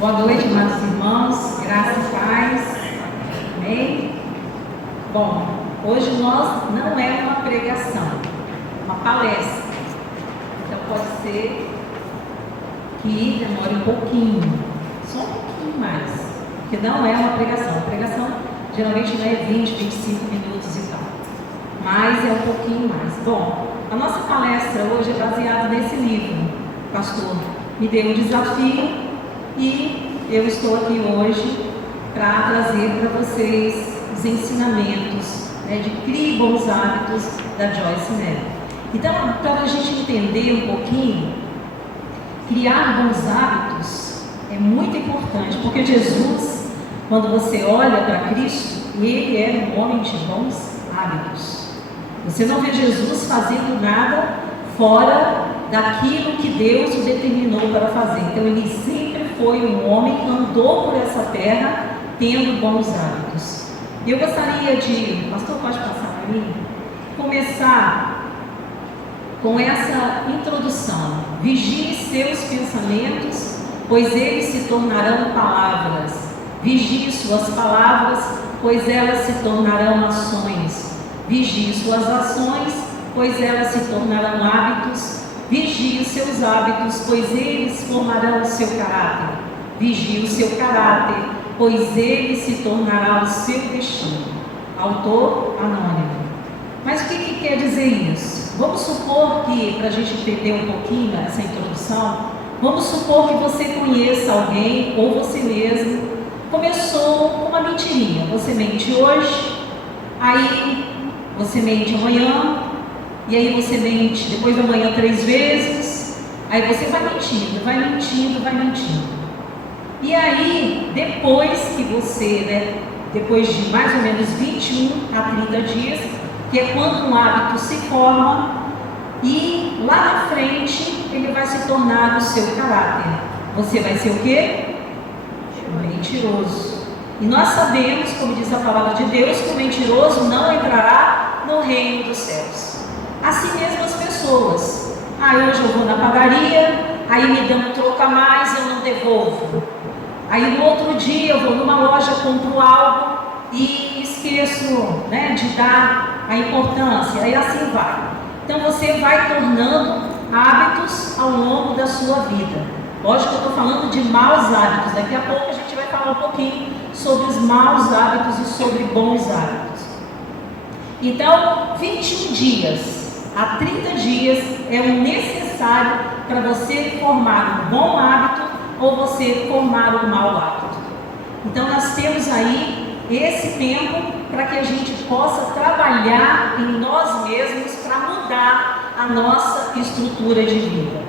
Boa noite, amados irmãos, graça e paz, amém? Bom, hoje nós não é uma pregação, uma palestra, então pode ser que demore um pouquinho, só um pouquinho mais, porque não é uma pregação. A pregação geralmente não é 20, 25 minutos e tal, mas é um pouquinho mais. Bom, a nossa palestra hoje é baseada nesse livro. O pastor me deu um desafio e eu estou aqui hoje para trazer para vocês os ensinamentos, de Crie Bons Hábitos, da Joyce Meyer. Então, para a gente entender um pouquinho, criar bons hábitos é muito importante, porque Jesus, quando você olha para Cristo, ele era um homem de bons hábitos. Você não vê Jesus fazendo nada fora daquilo que Deus o determinou para fazer. Então ele sempre foi um homem que andou por essa terra tendo bons hábitos. Eu gostaria de, pastor, pode passar para mim? Começar com essa introdução. Vigie seus pensamentos, pois eles se tornarão palavras. Vigie suas palavras, pois elas se tornarão ações. Vigie suas ações, pois elas se tornarão hábitos. Vigie os seus hábitos, pois eles formarão o seu caráter. Vigie o seu caráter, pois ele se tornará o seu destino. Autor anônimo. Mas o que quer dizer isso? Vamos supor que, para a gente entender um pouquinho essa introdução, vamos supor que você conheça alguém, ou você mesmo, começou com uma mentirinha. Você mente hoje, aí você mente amanhã, e aí você mente depois da manhã 3 vezes, aí você vai mentindo, vai mentindo, vai mentindo. E aí, depois que você, depois de mais ou menos 21 a 30 dias, que é quando um hábito se forma, e lá na frente ele vai se tornar o seu caráter. Você vai ser o quê? Mentiroso. E nós sabemos, como diz a palavra de Deus, que o mentiroso não entrará no reino dos céus. Assim mesmo as pessoas. Hoje eu vou na padaria, aí me dão um troco a mais, eu não devolvo. Aí no outro dia eu vou numa loja, compro algo e esqueço de dar a importância, aí assim vai. Então você vai tornando hábitos ao longo da sua vida. Lógico que eu estou falando de maus hábitos, daqui a pouco a gente vai falar um pouquinho sobre os maus hábitos e sobre bons hábitos. Então, 21 dias a 30 dias é o necessário para você formar um bom hábito ou você formar um mau hábito. Então nós temos aí esse tempo para que a gente possa trabalhar em nós mesmos para mudar a nossa estrutura de vida.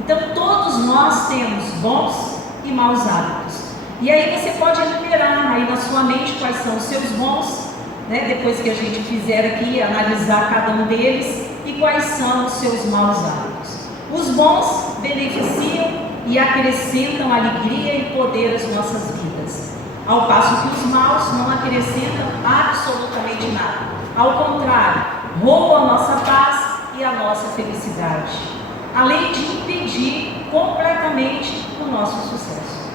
Então todos nós temos bons e maus hábitos. E aí você pode enumerar aí na sua mente quais são os seus bons, depois que a gente fizer aqui, analisar cada um deles, e quais são os seus maus hábitos. Os bons beneficiam e acrescentam alegria e poder às nossas vidas, ao passo que os maus não acrescentam absolutamente nada. Ao contrário, roubam a nossa paz e a nossa felicidade, além de impedir completamente o nosso sucesso.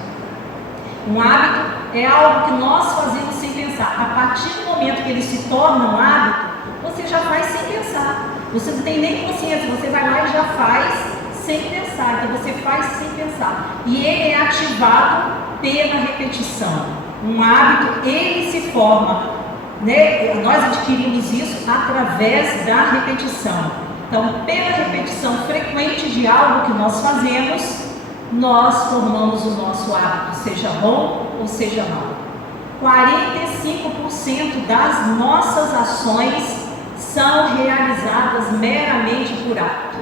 Um hábito é algo que nós fazemos sem pensar. A partir do momento que ele se torna um hábito, você já faz sem pensar. Você não tem nem consciência, você vai lá e já faz sem pensar. Então você faz sem pensar. E ele é ativado pela repetição. Um hábito, ele se forma, nós adquirimos isso através da repetição. Então, pela repetição frequente de algo que nós fazemos, nós formamos o nosso hábito, seja bom ou seja mau. 45% das nossas ações são realizadas meramente por hábito.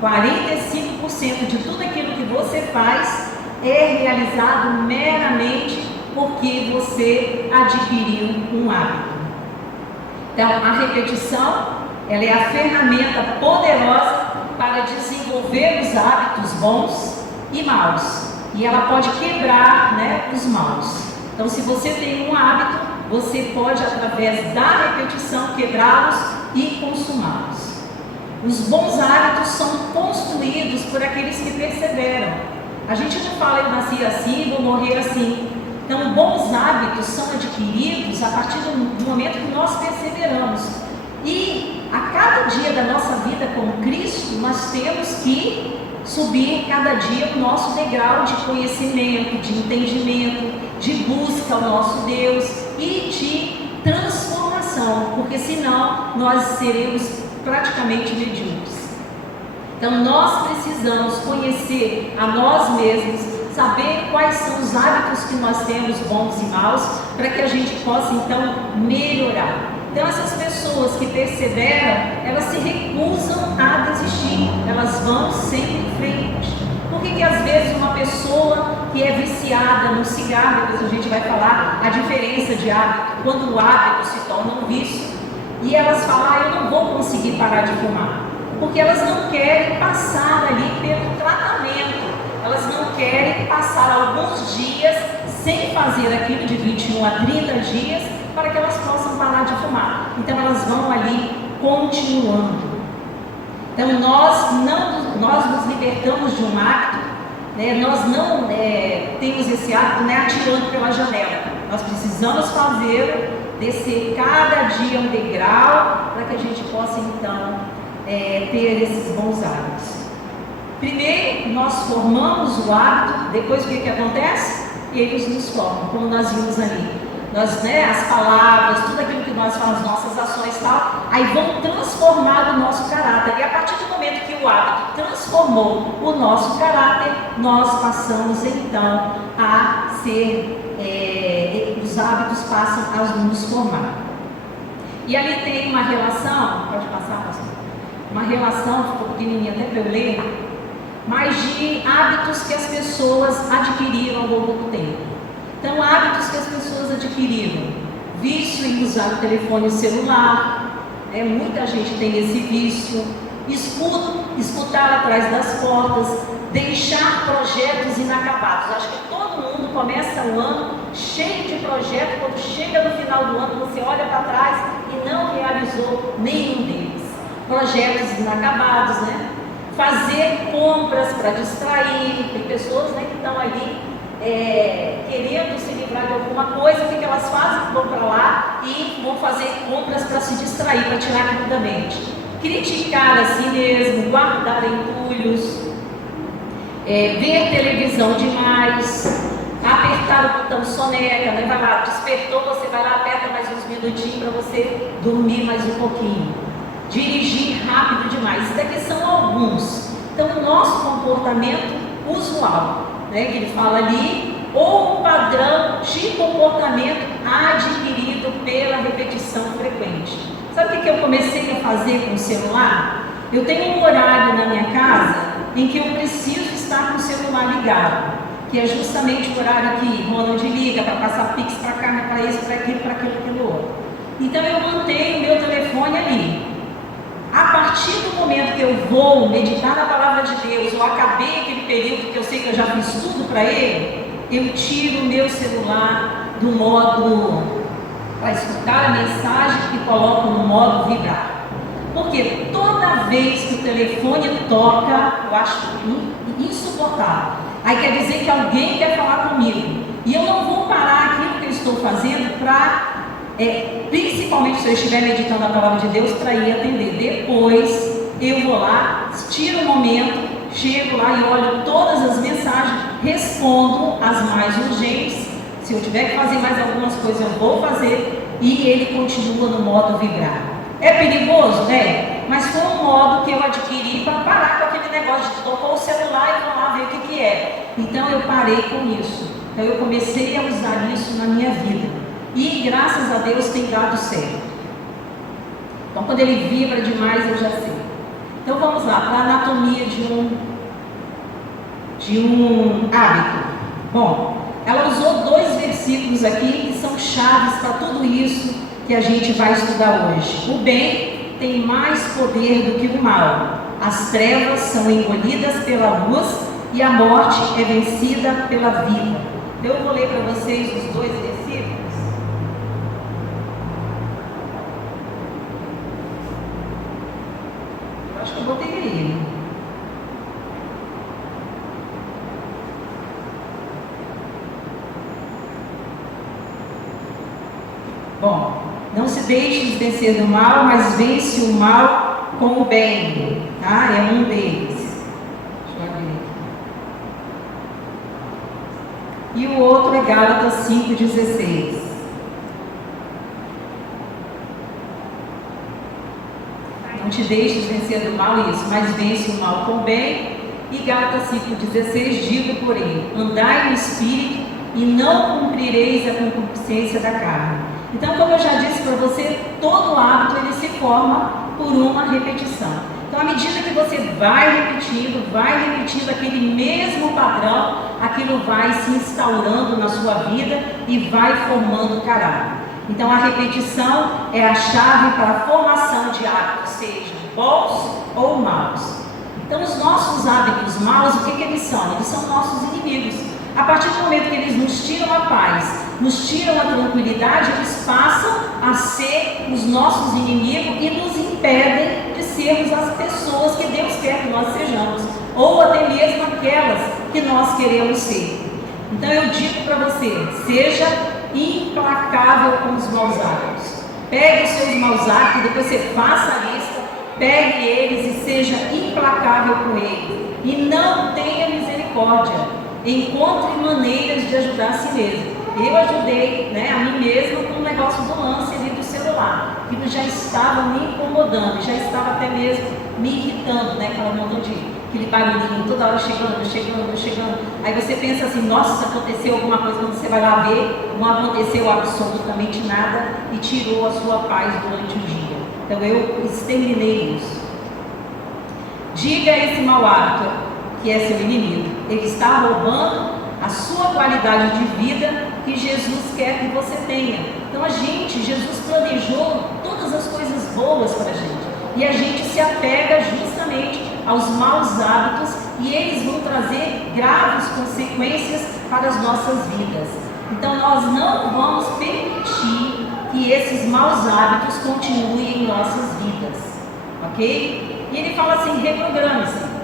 45% de tudo aquilo que você faz é realizado meramente porque você adquiriu um hábito. Então, a repetição, ela é a ferramenta poderosa para desenvolver os hábitos bons e maus. E ela pode quebrar, os maus. Então, se você tem um hábito, você pode, através da repetição, quebrá-los e consumá-los. Os bons hábitos são construídos por aqueles que perseveram. A gente não fala, eu nasci assim, vou morrer assim. Então, bons hábitos são adquiridos a partir do momento que nós perseveramos. E a cada dia da nossa vida com Cristo, nós temos que subir cada dia o nosso degrau de conhecimento, de entendimento, de busca ao nosso Deus e de transformação, porque senão nós seremos praticamente medíocres. Então nós precisamos conhecer a nós mesmos, saber quais são os hábitos que nós temos, bons e maus, para que a gente possa então melhorar. Então essas pessoas que perseveram, elas se recusam a desistir, elas vão sempre em frente. Por que às vezes uma pessoa que é viciada no cigarro, depois a gente vai falar a diferença de hábito, quando o hábito se torna um vício, e elas falam, eu não vou conseguir parar de fumar, porque elas não querem passar ali pelo tratamento, elas não querem passar alguns dias sem fazer aquilo de 21 a 30 dias, para que elas possam parar de fumar. Então elas vão ali continuando. Então nós nos libertamos de um hábito, né? Nós não temos esse hábito, né, atirando pela janela. Nós precisamos fazer, descer cada dia um degrau, para que a gente possa então ter esses bons hábitos. Primeiro nós formamos o hábito, depois o que acontece? Eles nos formam, como nós vimos ali. As palavras, tudo aquilo que nós falamos, nossas ações e tal, aí vão transformar o nosso caráter. E a partir do momento que o hábito transformou o nosso caráter, nós passamos então a ser, os hábitos passam a nos formar. E ali tem uma relação, pode passar, pastor? Uma relação, ficou pequenininha até para eu ler, mas de hábitos que as pessoas adquiriram ao longo do tempo. Então, hábitos que as pessoas adquiriram, vício em usar o telefone celular, muita gente tem esse vício, escutar atrás das portas, deixar projetos inacabados. Acho que todo mundo começa o ano cheio de projetos, quando chega no final do ano você olha para trás e não realizou nenhum deles. Projetos inacabados, né? Fazer compras para distrair, tem pessoas, né, que estão ali querendo se livrar de alguma coisa, o que elas fazem? Vão para lá e vão fazer compras para se distrair, para tirar aquilo da mente. Criticar a si mesmo, guardar entulhos, ver televisão demais, apertar o botão soneca, né? Vai lá, despertou, você vai lá, aperta mais uns minutinhos para você dormir mais um pouquinho. Dirigir rápido demais, isso daqui são alguns. Então o nosso comportamento usual, que ele fala ali, ou um padrão de comportamento adquirido pela repetição frequente. Sabe o que eu comecei a fazer com o celular? Eu tenho um horário na minha casa em que eu preciso estar com o celular ligado, que é justamente o horário que Ronald liga para passar pix para cá, para isso, para aquilo, aquilo outro. Então eu mantenho o meu telefone ali. A partir do momento que eu vou meditar na palavra de Deus, ou acabei aquele período que eu sei que eu já fiz tudo para ele, eu tiro o meu celular do modo para escutar a mensagem e coloco no modo vibrar. Porque toda vez que o telefone toca, eu acho insuportável. Aí quer dizer que alguém quer falar comigo. E eu não vou parar aquilo que eu estou fazendo para... principalmente se eu estiver meditando a palavra de Deus, para ir atender. Depois eu vou lá, tiro um momento, chego lá e olho todas as mensagens, respondo as mais urgentes. Se eu tiver que fazer mais algumas coisas, eu vou fazer, e ele continua no modo vibrar. É perigoso, né? Mas foi um modo que eu adquiri para parar com aquele negócio de tocar o celular e vou lá ver o que é. Então eu parei com isso. Então eu comecei a usar isso na minha vida. E graças a Deus tem dado certo. Então quando ele vibra demais eu já sei. Então vamos lá, para a anatomia de um hábito. Bom, ela usou 2 versículos aqui que são chaves para tudo isso que a gente vai estudar hoje. O bem tem mais poder do que o mal. As trevas são engolidas pela luz e a morte é vencida pela vida. Eu vou ler para vocês os 2 versículos. Acho que eu botei aí. Bom, não se deixe vencer do mal, mas vence o mal com o bem. Tá? É um deles. Deixa eu abrir aqui. E o outro é Gálatas 5,16. Não te deixes vencer do mal, isso, mas vence o mal com o bem. E Gálatas 5,16, digo, porém, andai no Espírito e não cumprireis a concupiscência da carne. Então, como eu já disse para você, todo hábito ele se forma por uma repetição. Então, à medida que você vai repetindo aquele mesmo padrão, aquilo vai se instaurando na sua vida e vai formando caráter. Então, a repetição é a chave para a formação de hábitos, sejam bons ou maus. Então, os nossos hábitos maus, o que eles são? Eles são nossos inimigos. A partir do momento que eles nos tiram a paz, nos tiram a tranquilidade, eles passam a ser os nossos inimigos e nos impedem de sermos as pessoas que Deus quer que nós sejamos, ou até mesmo aquelas que nós queremos ser. Então, eu digo para você, seja implacável com os maus hábitos. Pegue os seus maus hábitos, depois você faça a lista, pegue eles e seja implacável com eles. E não tenha misericórdia. Encontre maneiras de ajudar a si mesmo. Eu ajudei a mim mesma com o negócio do lance ali do celular. Aquilo já estava me incomodando, já estava até mesmo me irritando, aquela montão de aquele barulhinho, toda hora chegando. Aí você pensa assim, nossa, aconteceu alguma coisa, quando você vai lá ver, não aconteceu absolutamente nada e tirou a sua paz durante o dia. Então eu exterminei isso. Diga a esse mau hábito, que é seu inimigo, ele está roubando a sua qualidade de vida que Jesus quer que você tenha. Então Jesus planejou todas as coisas boas para a gente. E a gente se apega justamente aos maus hábitos e eles vão trazer graves consequências para as nossas vidas. Então nós não vamos permitir que esses maus hábitos continuem em nossas vidas, ok? E ele fala assim, reprograme-se,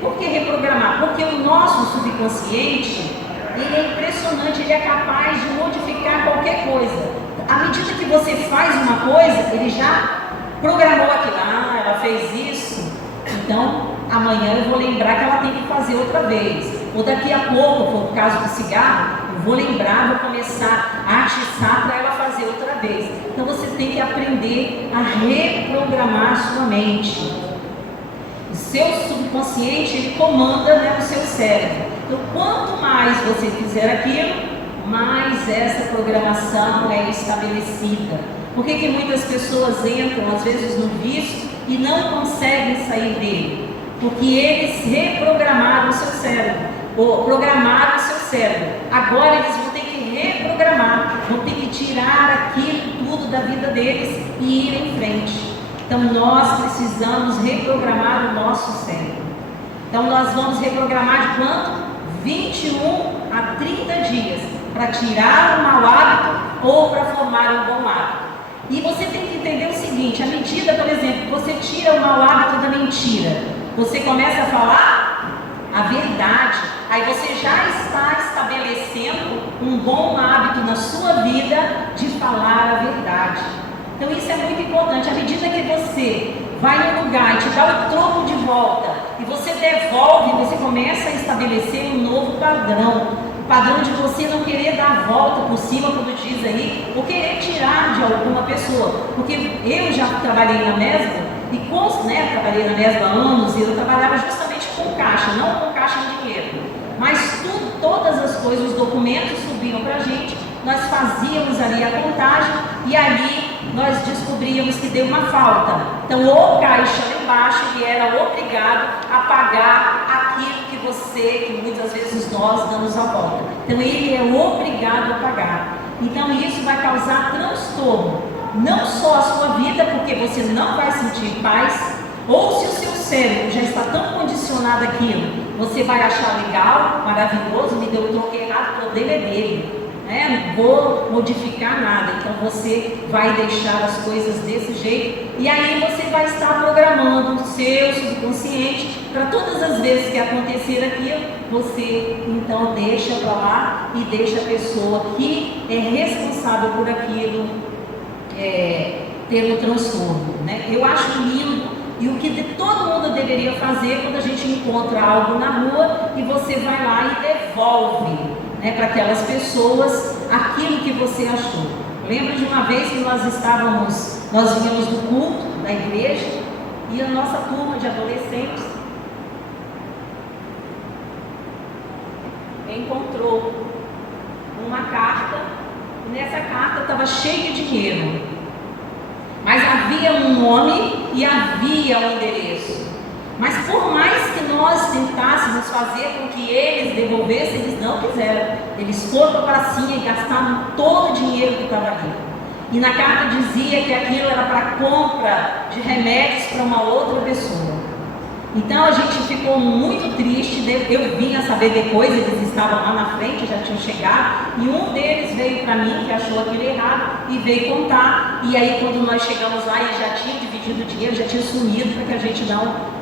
Por que reprogramar? Porque o nosso subconsciente, ele é impressionante, ele é capaz de modificar qualquer coisa. À medida que você faz uma coisa, ele já programou aquilo, ela fez isso, então amanhã eu vou lembrar que ela tem que fazer outra vez, ou daqui a pouco, for o caso do cigarro, eu vou lembrar, vou começar a atiçar para ela fazer outra vez. Então você tem que aprender a reprogramar a sua mente. O seu subconsciente, ele comanda o seu cérebro. Então quanto mais você fizer aquilo, mais essa programação é estabelecida. Por que muitas pessoas entram, às vezes, no vício e não conseguem sair dele? Porque eles reprogramaram o seu cérebro, ou programaram o seu cérebro. Agora eles vão ter que reprogramar, vão ter que tirar aquilo tudo da vida deles e ir em frente. Então nós precisamos reprogramar o nosso cérebro. Então nós vamos reprogramar de quanto? 21 a 30 dias, para tirar um mau hábito ou para formar um bom hábito. E você tem que entender o seguinte, à medida, por exemplo, você tira o mau hábito da mentira, você começa a falar a verdade, aí você já está estabelecendo um bom hábito na sua vida de falar a verdade. Então isso é muito importante. À medida que você vai no lugar e te dá o troco de volta, e você devolve, você começa a estabelecer um novo padrão. O padrão de você não querer dar a volta por cima, quando diz aí, ou querer tirar de alguma pessoa. Porque eu já trabalhei na Mesbla, e trabalhei na Mesbla há anos, e eu trabalhava justamente com caixa, não com caixa de dinheiro. Mas todas as coisas, os documentos subiam para a gente, nós fazíamos ali a contagem, e ali nós descobríamos que deu uma falta. Então o caixa lá embaixo, ele era obrigado a pagar aquilo que muitas vezes nós damos a volta. Então ele é obrigado a pagar. Então isso vai causar transtorno, não só a sua vida, porque você não vai sentir paz, ou se o seu cérebro já está tão condicionado àquilo, você vai achar legal, maravilhoso, me deu o troco errado, o problema é dele. Vou vou modificar nada. Então você vai deixar as coisas desse jeito, e aí você vai estar programando o seu subconsciente para todas as vezes que acontecer aquilo, você então deixa para lá e deixa a pessoa que é responsável por aquilo ter um transtorno, né? Eu acho lindo. E o que todo mundo deveria fazer quando a gente encontra algo na rua e você vai lá e devolve, né, para aquelas pessoas aquilo que você achou. Lembro de uma vez que nós vínhamos do culto da igreja e a nossa turma de adolescentes encontrou uma carta, e nessa carta estava cheia de dinheiro. Mas havia um nome e havia um endereço. Mas por mais que nós tentássemos fazer com que eles devolvessem, eles não quiseram. Eles foram para a pracinha e gastaram todo o dinheiro que estava ali. E na carta dizia que aquilo era para compra de remédios para uma outra pessoa. Então a gente ficou muito triste. Eu vim a saber depois, eles estavam lá na frente, já tinham chegado, e um deles veio para mim, que achou aquilo errado, e veio contar. E aí quando nós chegamos lá, ele já tinha dividido o dinheiro, já tinha sumido, para que a gente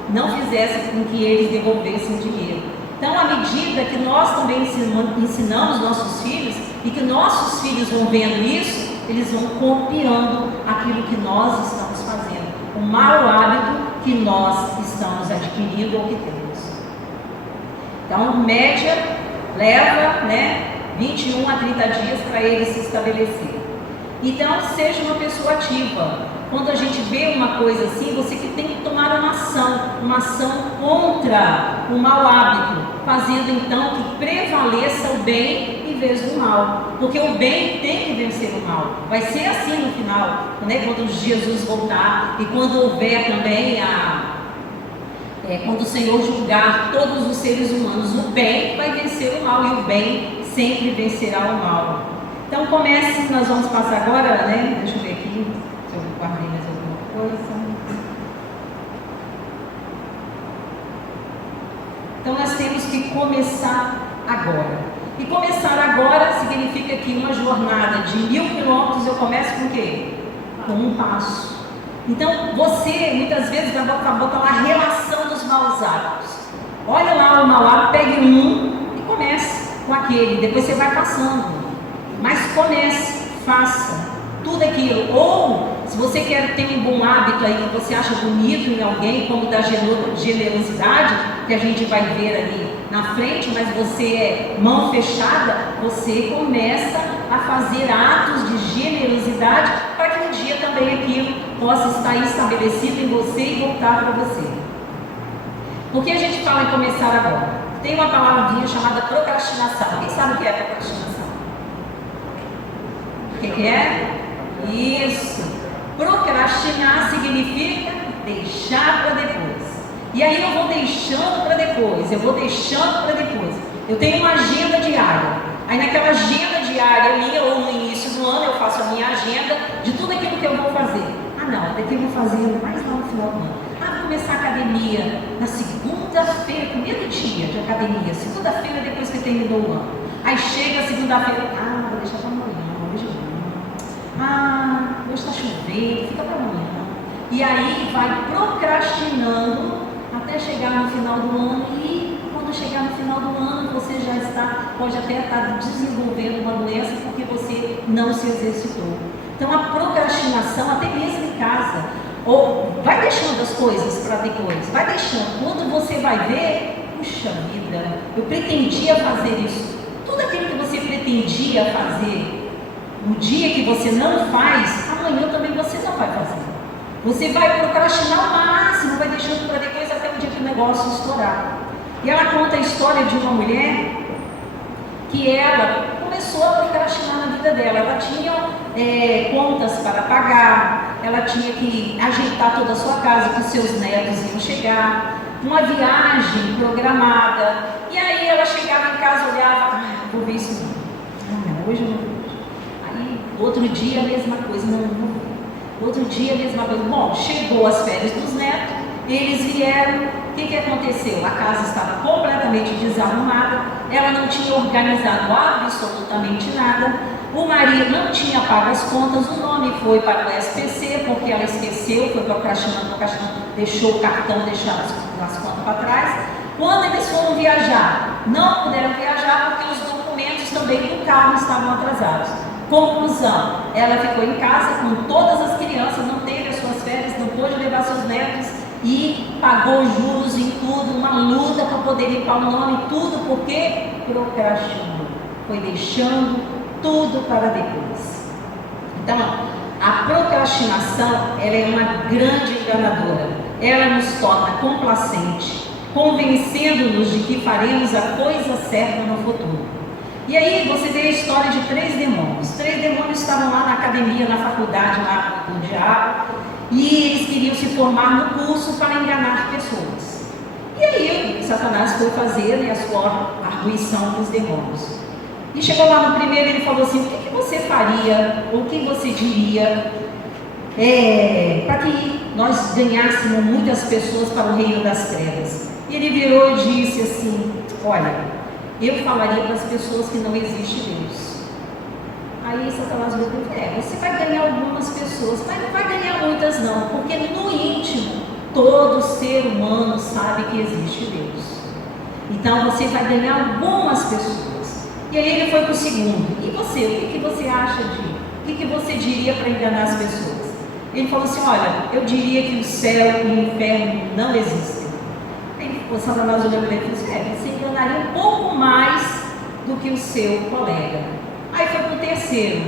não fizesse com que eles devolvessem o dinheiro. Então, à medida que nós também ensinamos nossos filhos, e que nossos filhos vão vendo isso, eles vão copiando aquilo que nós estamos fazendo, o mau hábito que nós estamos adquirindo ou que temos. Então, média leva 21 a 30 dias para ele se estabelecer. Então, seja uma pessoa ativa. Quando a gente vê uma coisa assim, você que tem que tomar uma ação contra o mau hábito, fazendo então que prevaleça o bem em vez do mal, porque o bem tem que vencer o mal. Vai ser assim no final, quando Jesus voltar e quando houver também quando o Senhor julgar todos os seres humanos, o bem vai vencer o mal e o bem sempre vencerá o mal. Então comece, nós vamos passar agora, deixa eu ver aqui se eu guardei mais alguma coisa. Então nós temos que começar agora. E começar agora significa que uma jornada de 1000 quilômetros eu começo com o quê? Com um passo. Então você muitas vezes vai botar lá a relação dos maus hábitos. Olha lá o mau hábito, pegue um e comece com aquele. Depois você vai passando. Mas comece, faça tudo aquilo. Ou se você quer ter um bom hábito aí que você acha bonito em alguém, como da generosidade, que a gente vai ver ali na frente, mas você é mão fechada, você começa a fazer atos de generosidade para que um dia também aquilo possa estar estabelecido em você e voltar para você. Por que a gente fala em começar agora? Tem uma palavrinha chamada procrastinação. Quem sabe o que é procrastinação? O que é? Isso. Procrastinar significa deixar para depois. E aí eu vou deixando para depois, Eu tenho uma agenda diária. Aí naquela agenda diária minha, ou no início do ano, eu faço a minha agenda de tudo aquilo que eu vou fazer. Não, daqui eu vou fazer mais lá no final do ano. Vou começar a academia na segunda-feira, primeiro dia de academia, segunda-feira depois que terminou o ano. Aí chega a segunda-feira, vou deixar para amanhã, hoje não. Hoje está chovendo, fica para amanhã. E aí vai procrastinando até chegar no final do ano, e quando chegar no final do ano você já pode até estar desenvolvendo uma doença porque você não se exercitou. Então a procrastinação, até mesmo em casa, ou vai deixando as coisas para depois, vai deixando, quando você vai ver, puxa vida, eu pretendia fazer isso. Tudo aquilo que você pretendia fazer, no dia que você não faz, amanhã também você não vai fazer. Você vai procrastinar ao máximo, vai deixando para depois até o dia que o negócio estourar. E ela conta a história de uma mulher que ela começou a procrastinar na vida dela. Ela tinha contas para pagar, ela tinha que ajeitar toda a sua casa, que os seus netos iam chegar, uma viagem programada. E aí ela chegava em casa, olhava, vou ver isso não. Hoje eu não vou. Aí outro dia a mesma coisa, não vou ver. Outro dia a mesma coisa. Bom, chegou as férias dos netos, eles vieram, o que aconteceu? A casa estava completamente desarrumada, ela não tinha organizado absolutamente nada, o marido não tinha pago as contas, o nome foi para o SPC, porque ela esqueceu, foi procrastinando, deixou o cartão, deixou as contas para trás. Quando eles foram viajar, não puderam viajar porque os documentos também do carro estavam atrasados. Conclusão, ela ficou em casa com todas as crianças, não teve as suas férias, não pôde levar seus netos e pagou juros em tudo, uma luta para poder limpar o nome, tudo porque procrastinou, foi deixando tudo para depois. Então, a procrastinação, ela é uma grande enganadora, ela nos torna complacente, convencendo-nos de que faremos a coisa certa no futuro. E aí você vê a história de 3 demônios. 3 demônios estavam lá na academia, na faculdade, lá do diabo, e eles queriam se formar no curso para enganar pessoas. E aí Satanás foi fazer a sua arguição com os demônios. E chegou lá no primeiro, ele falou assim: o que você faria, ou o que você diria para que nós ganhássemos muitas pessoas para o reino das trevas? E ele virou e disse assim: olha, eu falaria para as pessoas que não existe Deus. Aí Satanás falou: você vai ganhar algumas pessoas, mas não vai ganhar muitas não, porque no íntimo todo ser humano sabe que existe Deus. Então você vai ganhar algumas pessoas. E aí ele foi para o segundo: e você, o que você acha de, o que você diria para enganar as pessoas? Ele falou assim: olha, eu diria que o céu e o inferno não existem. Aí o Satanás olhou para ele e falou assim: você enganaria um pouco mais do que o seu colega. Aí foi para o terceiro: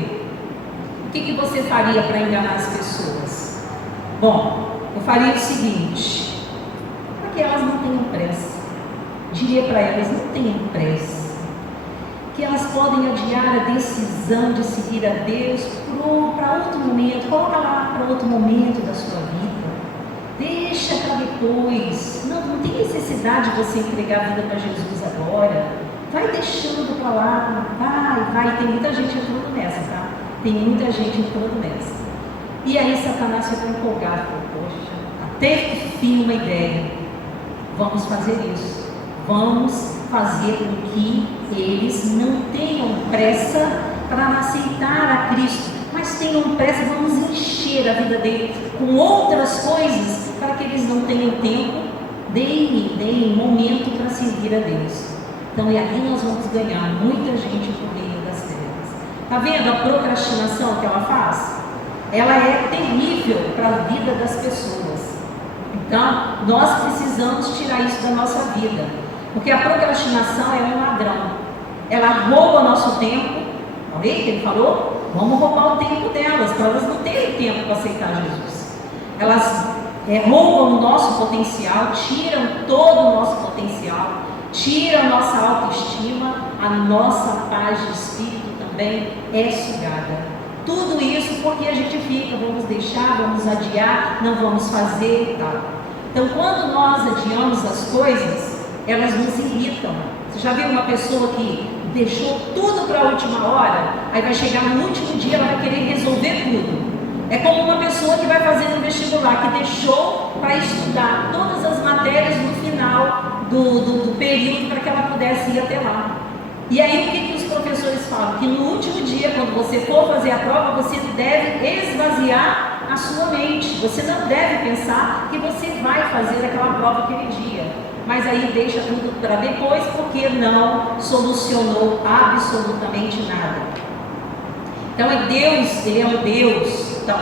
o que você faria para enganar as pessoas? Bom, eu faria o seguinte: para que elas não tenham pressa, diria para elas: não tenham pressa, que elas podem adiar a decisão de seguir a Deus para outro momento. Coloca lá para outro momento da sua vida, deixa para depois, não tem necessidade de você entregar a vida para Jesus agora, vai deixando para lá, vai, tem muita gente entrando nessa, tá? Tem muita gente entrando nessa. E aí Satanás ficou empolgado, falou: poxa, até que fim uma ideia, vamos fazer isso, vamos fazer com que eles não tenham pressa para aceitar a Cristo, mas tenham pressa, vamos encher a vida deles com outras coisas, para que eles não tenham tempo, deem momento para servir a Deus. Então, e aí nós vamos ganhar muita gente por meio das trevas. Está vendo a procrastinação que ela faz? Ela é terrível para a vida das pessoas. Então, nós precisamos tirar isso da nossa vida, porque a procrastinação é um ladrão. Ela rouba o nosso tempo. Olha aí que ele falou: vamos roubar o tempo delas, para elas não terem tempo para aceitar Jesus. Elas roubam o nosso potencial, tiram todo o nosso potencial, tiram a nossa autoestima, a nossa paz de espírito também é sugada. Tudo isso porque a gente fica: vamos deixar, vamos adiar, não vamos fazer e tal. Então, quando nós adiamos as coisas, elas nos irritam. Você já viu uma pessoa que deixou tudo para a última hora, aí vai chegar no último dia, ela vai querer resolver tudo? É como uma pessoa que vai fazer no vestibular, que deixou para estudar todas as matérias no final do período, para que ela pudesse ir até lá. E aí o que os professores falam? Que no último dia, quando você for fazer a prova, você deve esvaziar a sua mente. Você não deve pensar que você vai fazer aquela prova aquele dia, mas aí deixa tudo para depois, porque não solucionou absolutamente nada. Então Deus, Ele é um Deus. Então,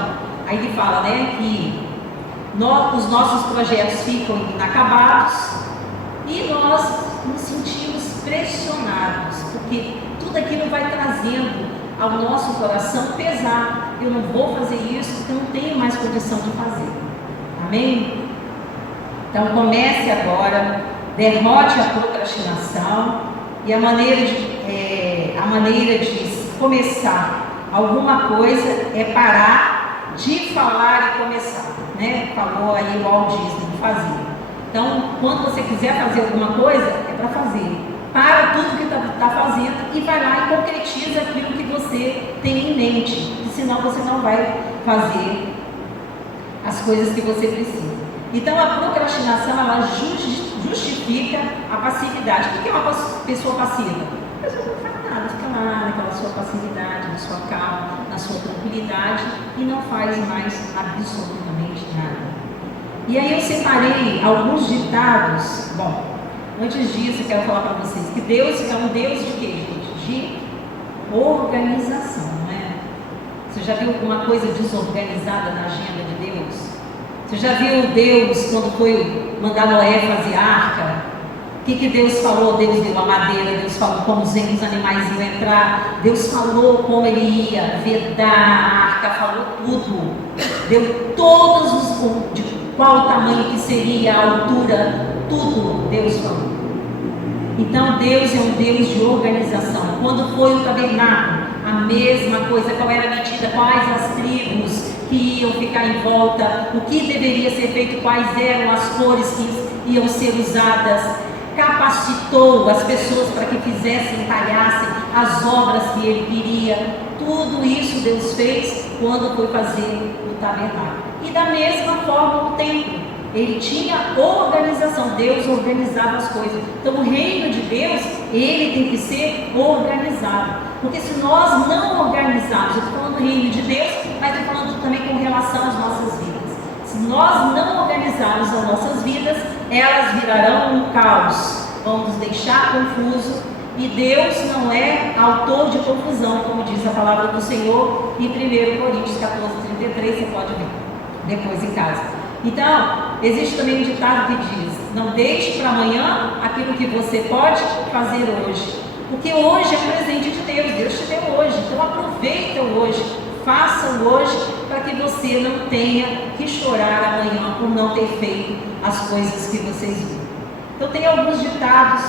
aí ele fala, né, que os nossos projetos ficam inacabados e nós nos sentimos pressionados, porque tudo aquilo vai trazendo ao nosso coração pesar. Eu não vou fazer isso porque eu não tenho mais condição de fazer. Amém? Então comece agora, derrote a procrastinação, e a maneira de começar alguma coisa é parar de falar e começar, né? Falou aí o Walt Disney, fazer. Então, quando você quiser fazer alguma coisa, é para fazer. Para tudo que está fazendo e vai lá e concretiza aquilo que você tem em mente, senão você não vai fazer as coisas que você precisa. Então, a procrastinação, ela justifica a passividade. O que é uma pessoa passiva? A pessoa não faz nada, fica lá naquela sua passividade, na sua calma, na sua tranquilidade e não faz mais absolutamente nada. E aí eu separei alguns ditados. Bom, antes disso eu quero falar para vocês que Deus é um Deus de quê, gente? De organização, não é? Você já viu alguma coisa desorganizada na agenda de Deus? Você já viu Deus quando foi mandar Noé fazer a arca? O que Deus falou? Deus deu a madeira, Deus falou como os animais iam entrar, Deus falou como ele ia vedar a arca, falou tudo, deu todos os, de qual tamanho que seria, a altura, tudo Deus falou. Então Deus é um Deus de organização. Quando foi o tabernáculo, a mesma coisa, qual era a medida, quais as tribos que iam ficar em volta, o que deveria ser feito, quais eram as cores que iam ser usadas, capacitou as pessoas para que fizessem, talhassem as obras que ele queria. Tudo isso Deus fez quando foi fazer o tabernáculo. E da mesma forma o templo, ele tinha organização, Deus organizava as coisas. Então o reino de Deus, ele tem que ser organizado, porque se nós não organizarmos, eu estou falando do reino de Deus, mas estou falando também com relação às nossas vidas. Se nós não organizarmos as nossas vidas, elas virarão um caos, vão nos deixar confusos, e Deus não é autor de confusão, como diz a palavra do Senhor em 1 Coríntios 14:33, você pode ver depois em casa. Então, existe também um ditado que diz: não deixe para amanhã aquilo que você pode fazer hoje, porque hoje é um presente de Deus, Deus te deu hoje, então aproveita o hoje, faça o hoje, para que você não tenha que chorar amanhã por não ter feito as coisas que vocês viram. Então tem alguns ditados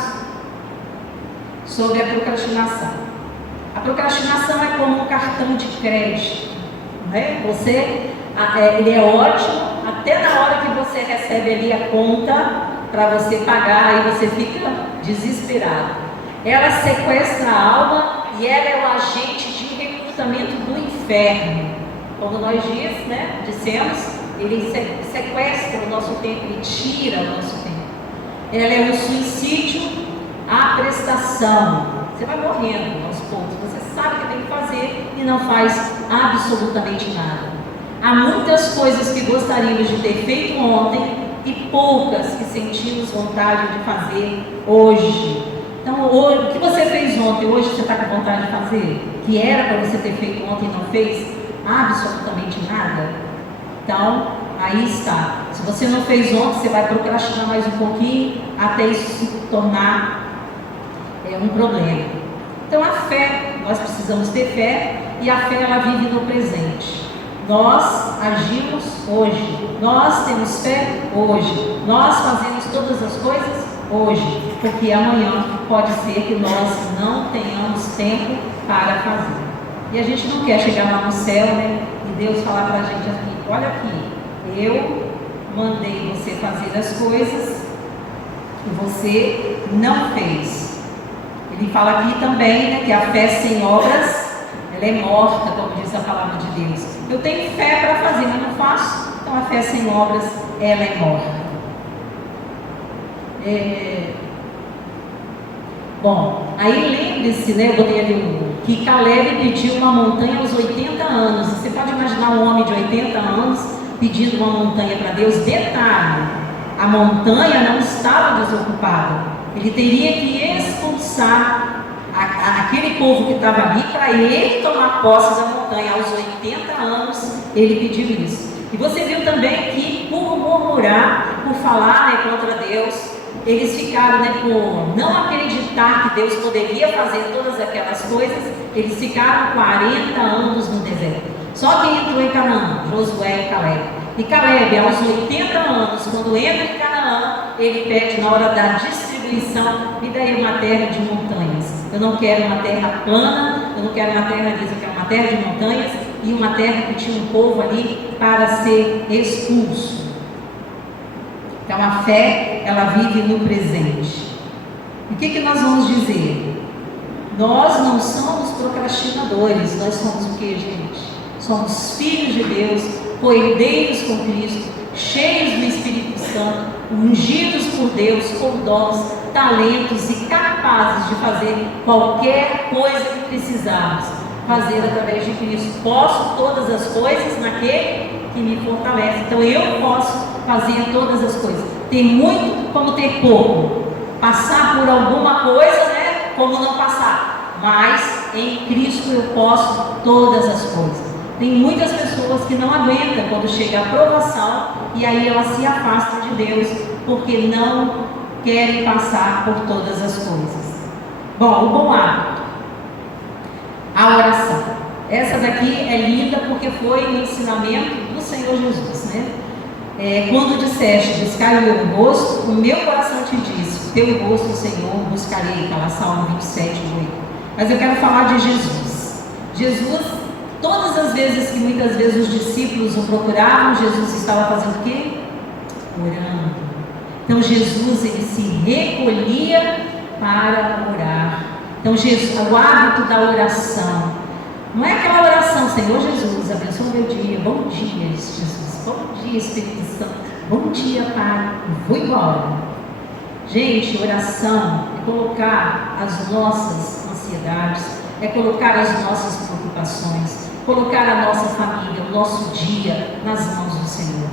sobre a procrastinação. A procrastinação é como um cartão de crédito, né? Ele é ótimo até na hora que você recebe ali a conta para você pagar, aí você fica desesperado. Ela sequestra a alma e ela é o agente de recrutamento do inferno. Como nós dissemos, ele sequestra o nosso tempo, ele tira o nosso tempo. Ela é um suicídio à prestação. Você vai morrendo aos poucos, você sabe o que tem que fazer e não faz absolutamente nada. Há muitas coisas que gostaríamos de ter feito ontem e poucas que sentimos vontade de fazer hoje. Então, hoje, o que você fez ontem, hoje você está com vontade de fazer? Que era para você ter feito ontem e não fez? Absolutamente nada. Então, aí está. Se você não fez ontem, você vai procrastinar mais um pouquinho até isso se tornar um problema. Então, a fé, nós precisamos ter fé, e a fé ela vive no presente. Nós agimos hoje, nós temos fé hoje, nós fazemos todas as coisas hoje, porque amanhã pode ser que nós não tenhamos tempo para fazer. E a gente não quer chegar lá no céu, e Deus falar para a gente assim: olha aqui, eu mandei você fazer as coisas e você não fez. Ele fala aqui também, que a fé sem obras, ela é morta, como diz a palavra de Deus. Eu tenho fé para fazer, mas não faço, então a fé sem obras, ela é morta. Bom, aí lembre-se, eu botei ali que Caleb pediu uma montanha aos 80 anos. Você pode imaginar um homem de 80 anos pedindo uma montanha para Deus? Detalhe, a montanha não estava desocupada. Ele teria que expulsar aquele povo que estava ali para ele tomar posse da montanha. Aos 80 anos ele pediu isso. E você viu também que por murmurar, por falar contra Deus, eles ficaram, por não acreditar que Deus poderia fazer todas aquelas coisas, eles ficaram 40 anos no deserto. Só quem entrou em Canaã? Josué e Caleb. E Caleb, aos 80 anos, quando entra em Canaã, ele pede na hora da distribuição: me dê uma terra de montanhas. Eu não quero uma terra plana, eu não quero uma terra lisa, eu quero uma terra de montanhas e uma terra que tinha um povo ali para ser expulso. Então a fé, ela vive no presente. E o que nós vamos dizer? Nós não somos procrastinadores, nós somos o que, gente? Somos filhos de Deus, coerdeiros com Cristo, cheios do Espírito Santo, ungidos por Deus com dons, talentos e capazes de fazer qualquer coisa que precisarmos fazer através de Cristo. Posso todas as coisas naquele que me fortalece. Então eu posso fazer todas as coisas. Ter muito como ter pouco. Passar por alguma coisa, né? Como não passar. Mas em Cristo eu posso todas as coisas. Tem muitas pessoas que não aguentam quando chega a provação e aí elas se afastam de Deus porque não querem passar por todas as coisas. Bom, o bom hábito. A oração. Essa daqui é linda porque foi um ensinamento do Senhor Jesus, né? Quando disseste, buscar o meu rosto, o meu coração te disse, o teu rosto, Senhor, buscarei. Está lá, Salmo 27, 8. Mas eu quero falar de Jesus. Jesus, todas as vezes que muitas vezes os discípulos o procuravam, Jesus estava fazendo o quê? Orando. Então Jesus, ele se recolhia para orar. Então Jesus, o hábito da oração, não é aquela oração, Senhor Jesus, abençoa o meu dia, bom dia Jesus, bom dia Espírito Santo, bom dia Pai, vou embora. Gente, oração é colocar as nossas ansiedades, é colocar as nossas preocupações, colocar a nossa família, o nosso dia nas mãos do Senhor.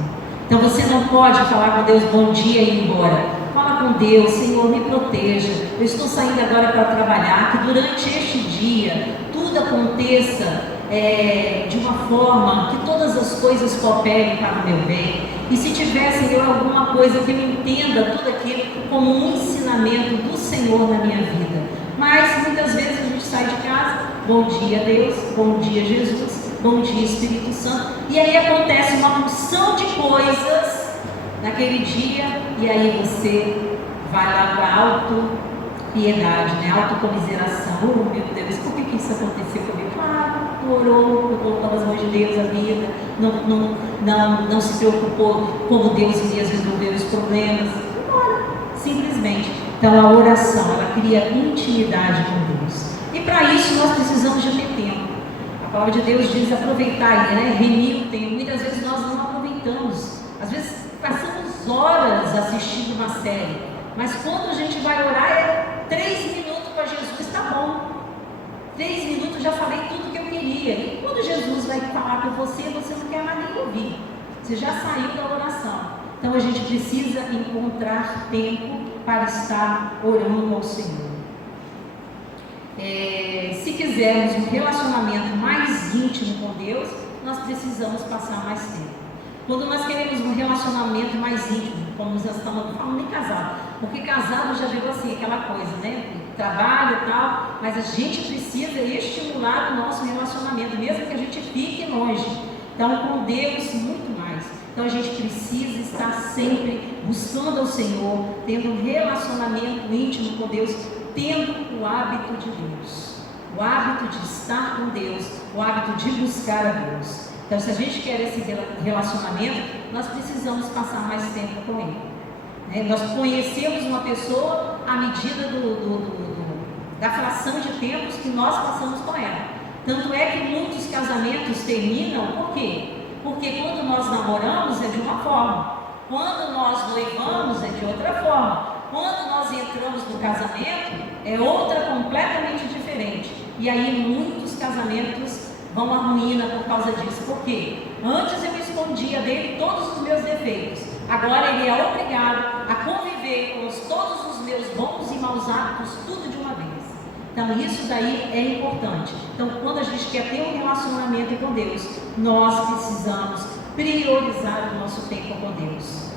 Então você não pode falar com Deus bom dia e ir embora. Fala com Deus, Senhor, me proteja. Eu estou saindo agora para trabalhar, que durante este dia tudo aconteça de uma forma que todas as coisas cooperem para o meu bem. E se tiver, Senhor, alguma coisa que eu entenda tudo aquilo como um ensinamento do Senhor na minha vida. Mas muitas vezes a gente sai de casa, bom dia Deus, bom dia Jesus, bom dia Espírito Santo, e aí acontece uma porção de coisas naquele dia, e aí você vai lá para a autopiedade, né? Autocomiseração. Oh meu Deus, por que isso aconteceu comigo? Orou, colocou nas mãos de Deus a vida, não se preocupou como Deus iria resolver os problemas. Ora, simplesmente. Então a oração, ela cria intimidade com Deus. E para isso nós precisamos de ter tempo. A palavra de Deus diz aproveitar, né? Remir o tempo. Muitas vezes nós não aproveitamos. Às vezes passamos horas assistindo uma série, mas quando a gente vai orar 3 minutos para Jesus, está bom. 3 minutos já falei tudo que eu queria. E quando Jesus vai falar com você, você não quer mais nem ouvir. Você já saiu da oração. Então a gente precisa encontrar tempo para estar orando ao Senhor. Se quisermos um relacionamento mais íntimo com Deus, nós precisamos passar mais tempo. Quando nós queremos um relacionamento mais íntimo, como nós estamos falando nem casado, porque casado já virou assim, aquela coisa, né? Trabalho e tal, mas a gente precisa estimular o nosso relacionamento, mesmo que a gente fique longe. Então, com Deus, muito mais. Então, a gente precisa estar sempre buscando ao Senhor, tendo um relacionamento íntimo com Deus, tendo o hábito de Deus, o hábito de estar com Deus, o hábito de buscar a Deus. Então, se a gente quer esse relacionamento, nós precisamos passar mais tempo com Ele. Nós conhecemos uma pessoa à medida da fração de tempos que nós passamos com ela. Tanto é que muitos casamentos terminam, por quê? Porque quando nós namoramos é de uma forma, quando nós noivamos é de outra forma, quando nós entramos no casamento é outra completamente diferente. E aí muitos casamentos vão à ruína por causa disso. Por quê? Antes eu escondia dele todos os meus defeitos. Agora ele é obrigado a conviver com todos os meus bons e maus hábitos, tudo de uma vez. Então isso daí é importante. Então quando a gente quer ter um relacionamento com Deus, nós precisamos priorizar o nosso tempo com Deus.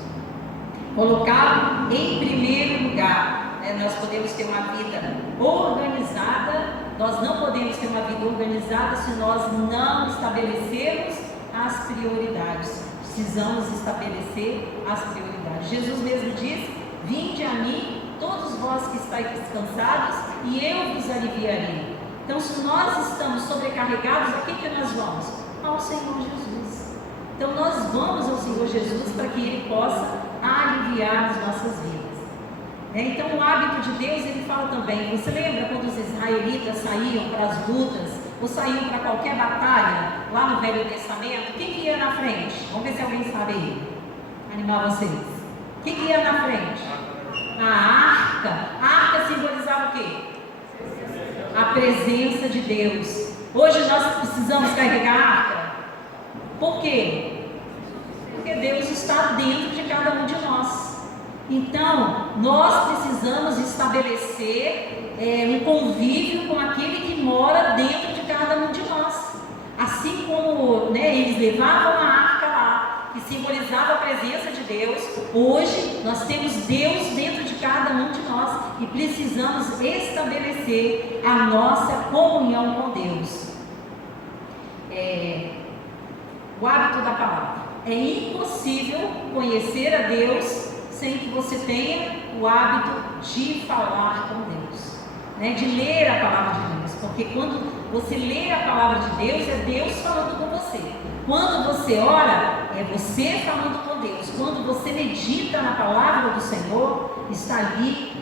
Colocá-lo em primeiro lugar. Nós podemos ter uma vida organizada. Nós não podemos ter uma vida organizada se nós não estabelecermos as prioridades. Precisamos estabelecer as prioridades. Jesus mesmo diz: vinde a mim, todos vós que estáis descansados, e eu vos aliviarei. Então, se nós estamos sobrecarregados, a que nós vamos? Ao Senhor Jesus. Então, nós vamos ao Senhor Jesus para que Ele possa aliviar as nossas vidas. Então o hábito de Deus, ele fala também, você lembra quando os israelitas saíam para as lutas, ou saíam para qualquer batalha, lá no Velho Testamento, quem que ia na frente? Vamos ver se alguém sabe aí. animar vocês? O que ia na frente? A arca. A arca simbolizava o quê? A presença de Deus. Hoje nós precisamos carregar a arca. Por quê? Porque Deus está dentro de cada um de nós. Então, nós precisamos estabelecer um convívio com aquele que mora dentro de cada um de nós. Assim como eles levavam a arca lá, que simbolizava a presença de Deus, hoje nós temos Deus dentro de cada um de nós e precisamos estabelecer a nossa comunhão com Deus. O hábito da palavra. É impossível conhecer a Deus sem que você tenha o hábito de falar com Deus, de ler a palavra de Deus, porque quando você lê a palavra de Deus, é Deus falando com você. Quando você ora, é você falando com Deus. Quando você medita na palavra do Senhor, está ali,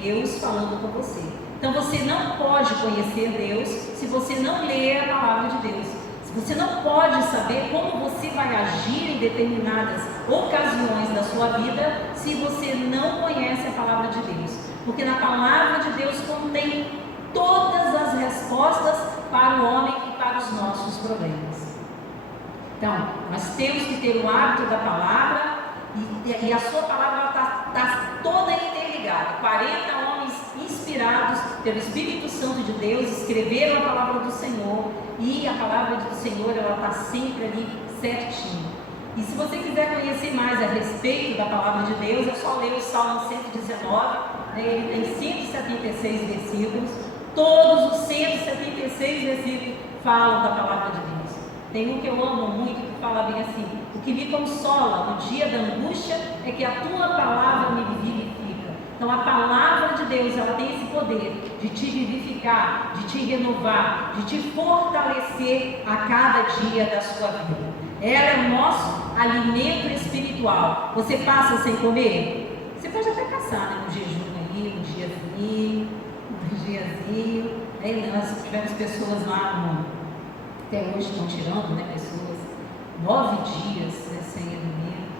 Deus falando com você. Então você não pode conhecer Deus se você não lê a palavra de Deus. Você não pode saber como você vai agir em determinadas ocasiões da sua vida se você não conhece a palavra de Deus. Porque na palavra de Deus contém todas as respostas para o homem e para os nossos problemas. Então, nós temos que ter o hábito da palavra e a sua palavra está toda interligada. 40 homens inspirados pelo Espírito Santo de Deus escreveram a palavra do Senhor e a palavra do Senhor está sempre ali certinho. E se você quiser conhecer mais a respeito da palavra de Deus, é só ler o Salmo 119, ele tem 176 versículos, todos os 176 versículos falam da palavra de Deus. Tem um que eu amo muito que fala bem assim: o que me consola no dia da angústia é que a tua palavra me vivifica. Então a palavra de Deus, ela tem esse poder de te vivificar, de te renovar, de te fortalecer a cada dia da sua vida. Ela é o nosso alimento espiritual. Você passa sem comer? Você pode até passar, no jejum aí, um diazinho. Nós tivemos pessoas lá, até hoje estão tirando, pessoas 9 dias sem alimento,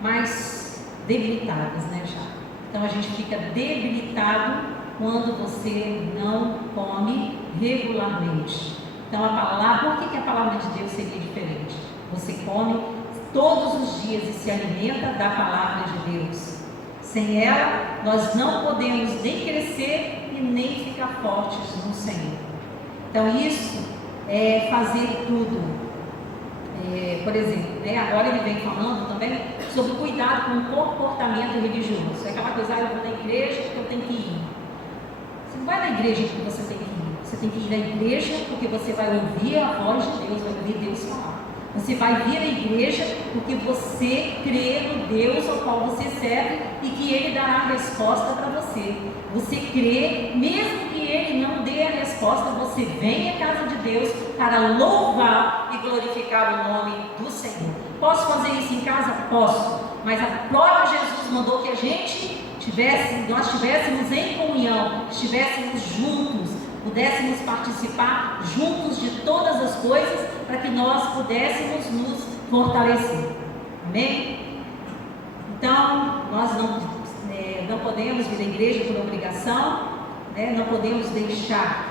mas debilitadas, já. Então a gente fica debilitado quando você não come regularmente. Então a palavra, por que a palavra de Deus seria diferente? Você come todos os dias e se alimenta da palavra de Deus. Sem ela, nós não podemos nem crescer e nem ficar fortes no Senhor. Então isso é fazer tudo. Por exemplo, agora ele vem falando também sobre cuidado com o comportamento religioso. É aquela coisa, eu vou na igreja porque eu tenho que ir. Você não vai na igreja porque você tem que ir. Você tem que ir na igreja porque você vai ouvir a voz de Deus, vai ouvir Deus falar. Você vai vir à igreja porque você crê no Deus ao qual você serve e que Ele dará a resposta para você. Você crê, mesmo que Ele não dê a resposta, você vem à casa de Deus para louvar e glorificar o nome do Senhor. Posso fazer isso em casa? Posso. Mas a própria Jesus mandou que nós estivéssemos em comunhão, estivéssemos juntos, pudéssemos participar juntos de todas as coisas para que nós pudéssemos nos fortalecer. Amém? Então, nós não podemos vir à igreja por obrigação, não podemos deixar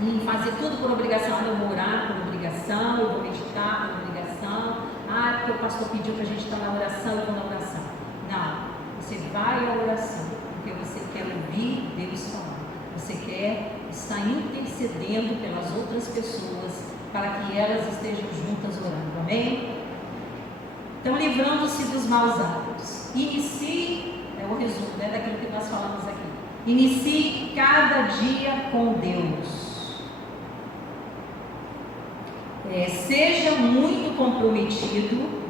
e fazer tudo por obrigação. Eu vou orar por obrigação, eu vou meditar por obrigação, porque o pastor pediu para a gente estar na oração, eu vou na oração. Não, você vai à oração porque você quer ouvir Deus falar. Você quer estar intercedendo pelas outras pessoas para que elas estejam juntas orando. Amém? Então, livrando-se dos maus hábitos. Inicie, o resumo daquilo que nós falamos aqui. Inicie cada dia com Deus. Seja muito comprometido.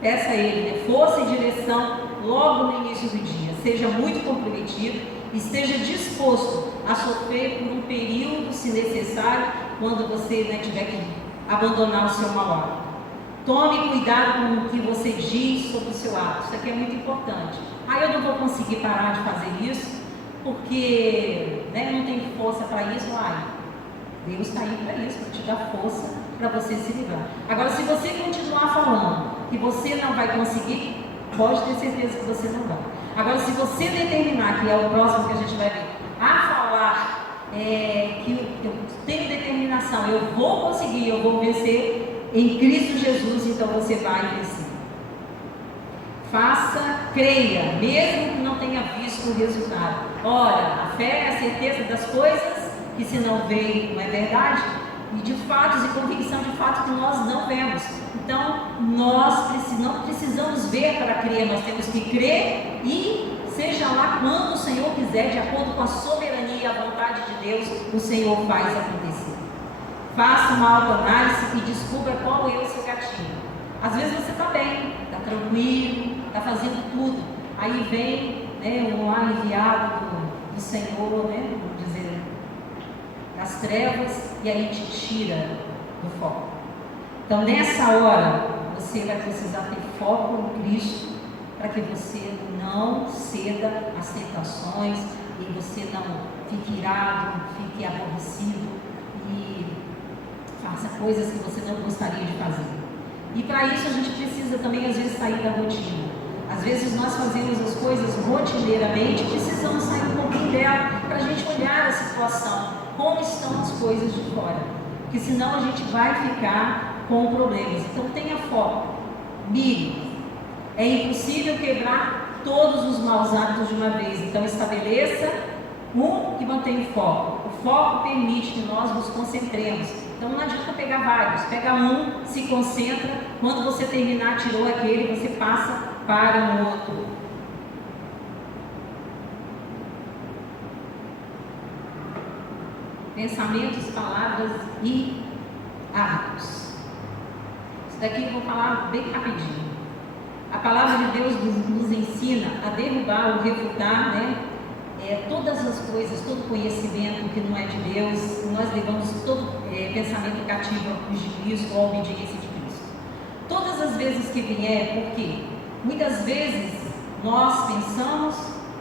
Peça a Ele força e direção logo no início do dia. Seja muito comprometido. Esteja disposto a sofrer por um período, se necessário, quando você tiver que abandonar o seu mau hábito. Tome cuidado com o que você diz sobre o seu hábito. Isso aqui é muito importante. Eu não vou conseguir parar de fazer isso, porque não tenho força para isso. Deus está aí para isso, para te dar força, para você se livrar. Agora, se você continuar falando, que você não vai conseguir, pode ter certeza que você não vai. Agora, se você determinar, que é o próximo que a gente vai ver, a falar que eu tenho determinação, eu vou conseguir, eu vou vencer em Cristo Jesus, então você vai vencer. Faça, creia, mesmo que não tenha visto o resultado. Ora, a fé é a certeza das coisas que se não veem, não é verdade? E de fatos e convicção de fato que nós não vemos. Então, nós não precisamos ver para crer, nós temos que crer e seja lá quando o Senhor quiser, de acordo com a soberania e a vontade de Deus, o Senhor faz acontecer. Faça uma autoanálise e descubra qual é o seu gatilho. Às vezes você está bem, está tranquilo, está fazendo tudo. Aí vem um ar enviado do Senhor, vamos dizer, das trevas, e aí te tira do foco. Então nessa hora, você vai precisar ter foco em Cristo, para que você não ceda às tentações, e você não fique irado, fique aborrecido, e faça coisas que você não gostaria de fazer. E para isso a gente precisa também, às vezes, sair da rotina. Às vezes nós fazemos as coisas rotineiramente, precisamos sair um pouquinho dela, para a gente olhar a situação, como estão as coisas de fora. Porque senão a gente vai ficar com problemas. Então tenha foco, mire. É impossível quebrar todos os maus hábitos de uma vez. Então estabeleça um e mantenha o foco. O foco permite que nós nos concentremos. Então não adianta pegar vários, pega um, se concentra, quando você terminar, tirou aquele, você passa para o outro. Pensamentos, palavras e hábitos. Isso daqui eu vou falar bem rapidinho. A palavra de Deus nos ensina a derrubar ou refutar, todas as coisas, todo conhecimento que não é de Deus. Nós levamos todo pensamento cativo ao cruz de Cristo, ou à obediência de Cristo. Todas as vezes que vier, porque muitas vezes nós pensamos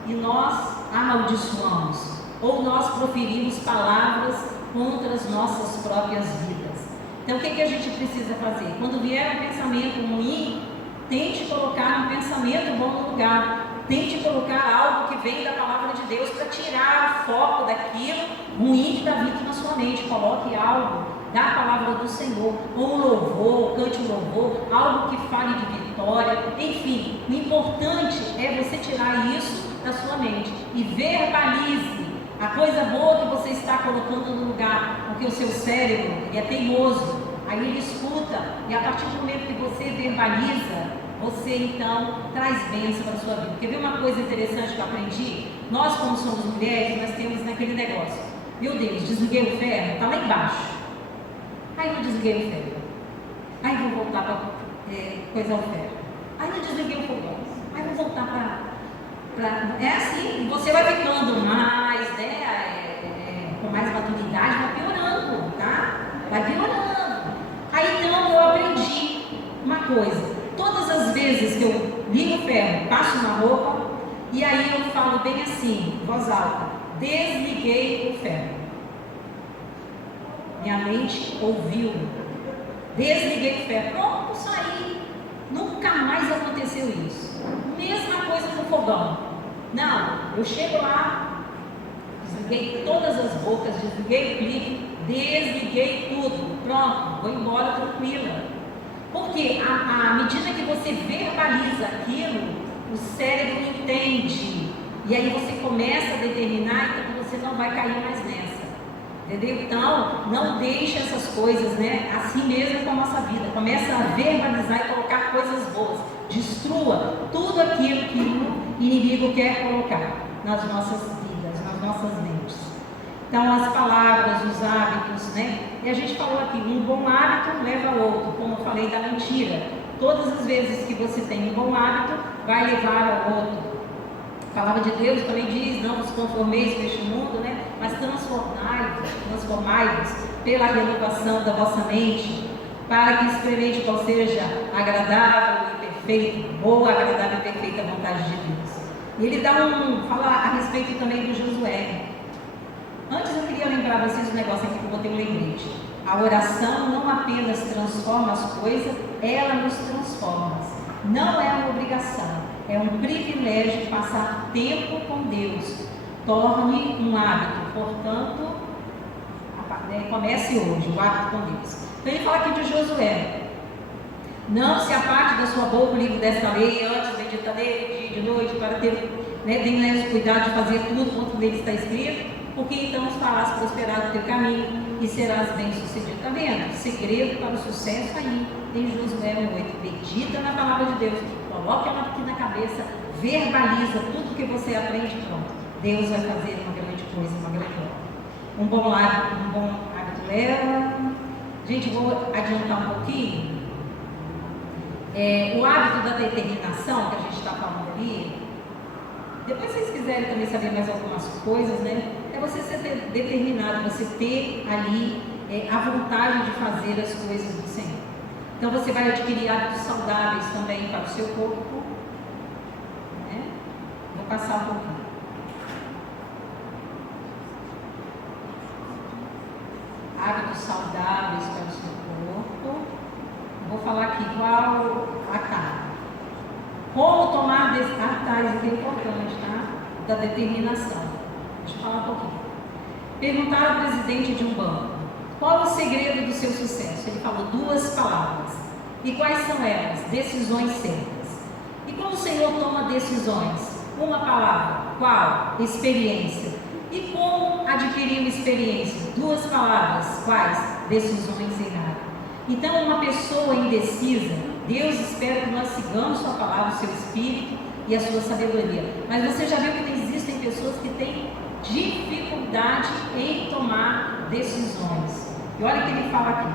e nós amaldiçoamos, ou nós proferimos palavras contra as nossas próprias vidas. Então o que a gente precisa fazer? Quando vier um pensamento ruim, tente colocar um pensamento bom no lugar. Tente colocar algo que vem da palavra de Deus para tirar o foco daquilo ruim que está vindo na sua mente. Coloque algo da palavra do Senhor, ou um louvor, cante um louvor, algo que fale de vitória. Enfim, o importante é você tirar isso da sua mente e verbalize a coisa boa que você está colocando no lugar, porque o seu cérebro ele é teimoso, aí ele escuta, e a partir do momento que você verbaliza, você então traz bênção para a sua vida. Quer ver uma coisa interessante que eu aprendi? Nós, como somos mulheres, nós temos naquele negócio: meu Deus, desliguei o ferro, está lá embaixo. Aí eu desliguei o ferro. Aí vou voltar para coisar o ferro. Aí eu desliguei o fogão. Aí vou voltar para. É assim, você vai ficando mais, com mais maturidade, vai piorando, tá? Vai piorando. Aí então eu aprendi uma coisa. Todas as vezes que eu ligo o ferro, passo na roupa, e aí eu falo bem assim, voz alta: desliguei o ferro. Minha mente ouviu. Desliguei o ferro. Pronto, saí. Nunca mais aconteceu isso. Mesma coisa com o fogão. Não, eu chego lá, desliguei todas as bocas, desliguei o clique, desliguei tudo. Pronto, vou embora tranquila. Porque à medida que você verbaliza aquilo, o cérebro entende. E aí você começa a determinar, então você não vai cair mais nessa. Entendeu? Então, não deixe essas coisas, assim mesmo com a nossa vida. Começa a verbalizar e colocar coisas boas. Destrua tudo aquilo que o inimigo quer colocar nas nossas vidas, nas nossas mentes. Então, as palavras, os hábitos, E a gente falou aqui, um bom hábito leva ao outro, como eu falei da mentira. Todas as vezes que você tem um bom hábito, vai levar ao outro. A palavra de Deus também diz: não vos conformeis com este mundo, mas transformai-vos pela renovação da vossa mente, para que experimente qual seja agradável e perfeita, boa, agradável e perfeita vontade de Deus. E ele fala a respeito também do Josué. Antes eu queria lembrar vocês um negócio aqui que eu botei um lembrete. A oração não apenas transforma as coisas, ela nos transforma. Não é uma obrigação, é um privilégio passar tempo com Deus. Torne um hábito, portanto, comece hoje o hábito com Deus. Então ele fala aqui de Josué: não se aparte da sua boca o livro desta lei, antes medita nele dia e de noite, para ter, tenha cuidado de fazer tudo quanto nele está escrito, porque então farás prosperar o teu caminho e serás bem-sucedido. Está vendo? O segredo para o sucesso aí em Josué 1:8. Medita na palavra de Deus, coloca ela aqui na cabeça, verbaliza tudo que você aprende, pronto. Deus vai fazer uma grande coisa, uma grande obra. Um bom hábito leva. Gente, vou adiantar um pouquinho. O hábito da determinação que a gente está falando ali, depois se vocês quiserem também saber mais algumas coisas, é você ser determinado, você ter ali a vontade de fazer as coisas do Senhor. Então você vai adquirir hábitos saudáveis também para o seu corpo. Vou passar um pouquinho. Hábitos saudáveis para o seu corpo. Vou falar aqui qual a cara. Como tomar decisões. Isso aqui é importante, tá? Da determinação. Deixa eu falar um pouquinho. Perguntar ao presidente de um banco: qual o segredo do seu sucesso? Ele falou 2 palavras. E quais são elas? Decisões certas. E como o Senhor toma decisões? Uma palavra. Qual? Experiência. E como adquirir uma experiência? 2 palavras. Quais? Decisões erradas. Então, uma pessoa indecisa, Deus espera que nós sigamos sua palavra, o seu espírito e a sua sabedoria. Mas você já viu que existem pessoas que têm dificuldade em tomar decisões. E olha o que ele fala aqui.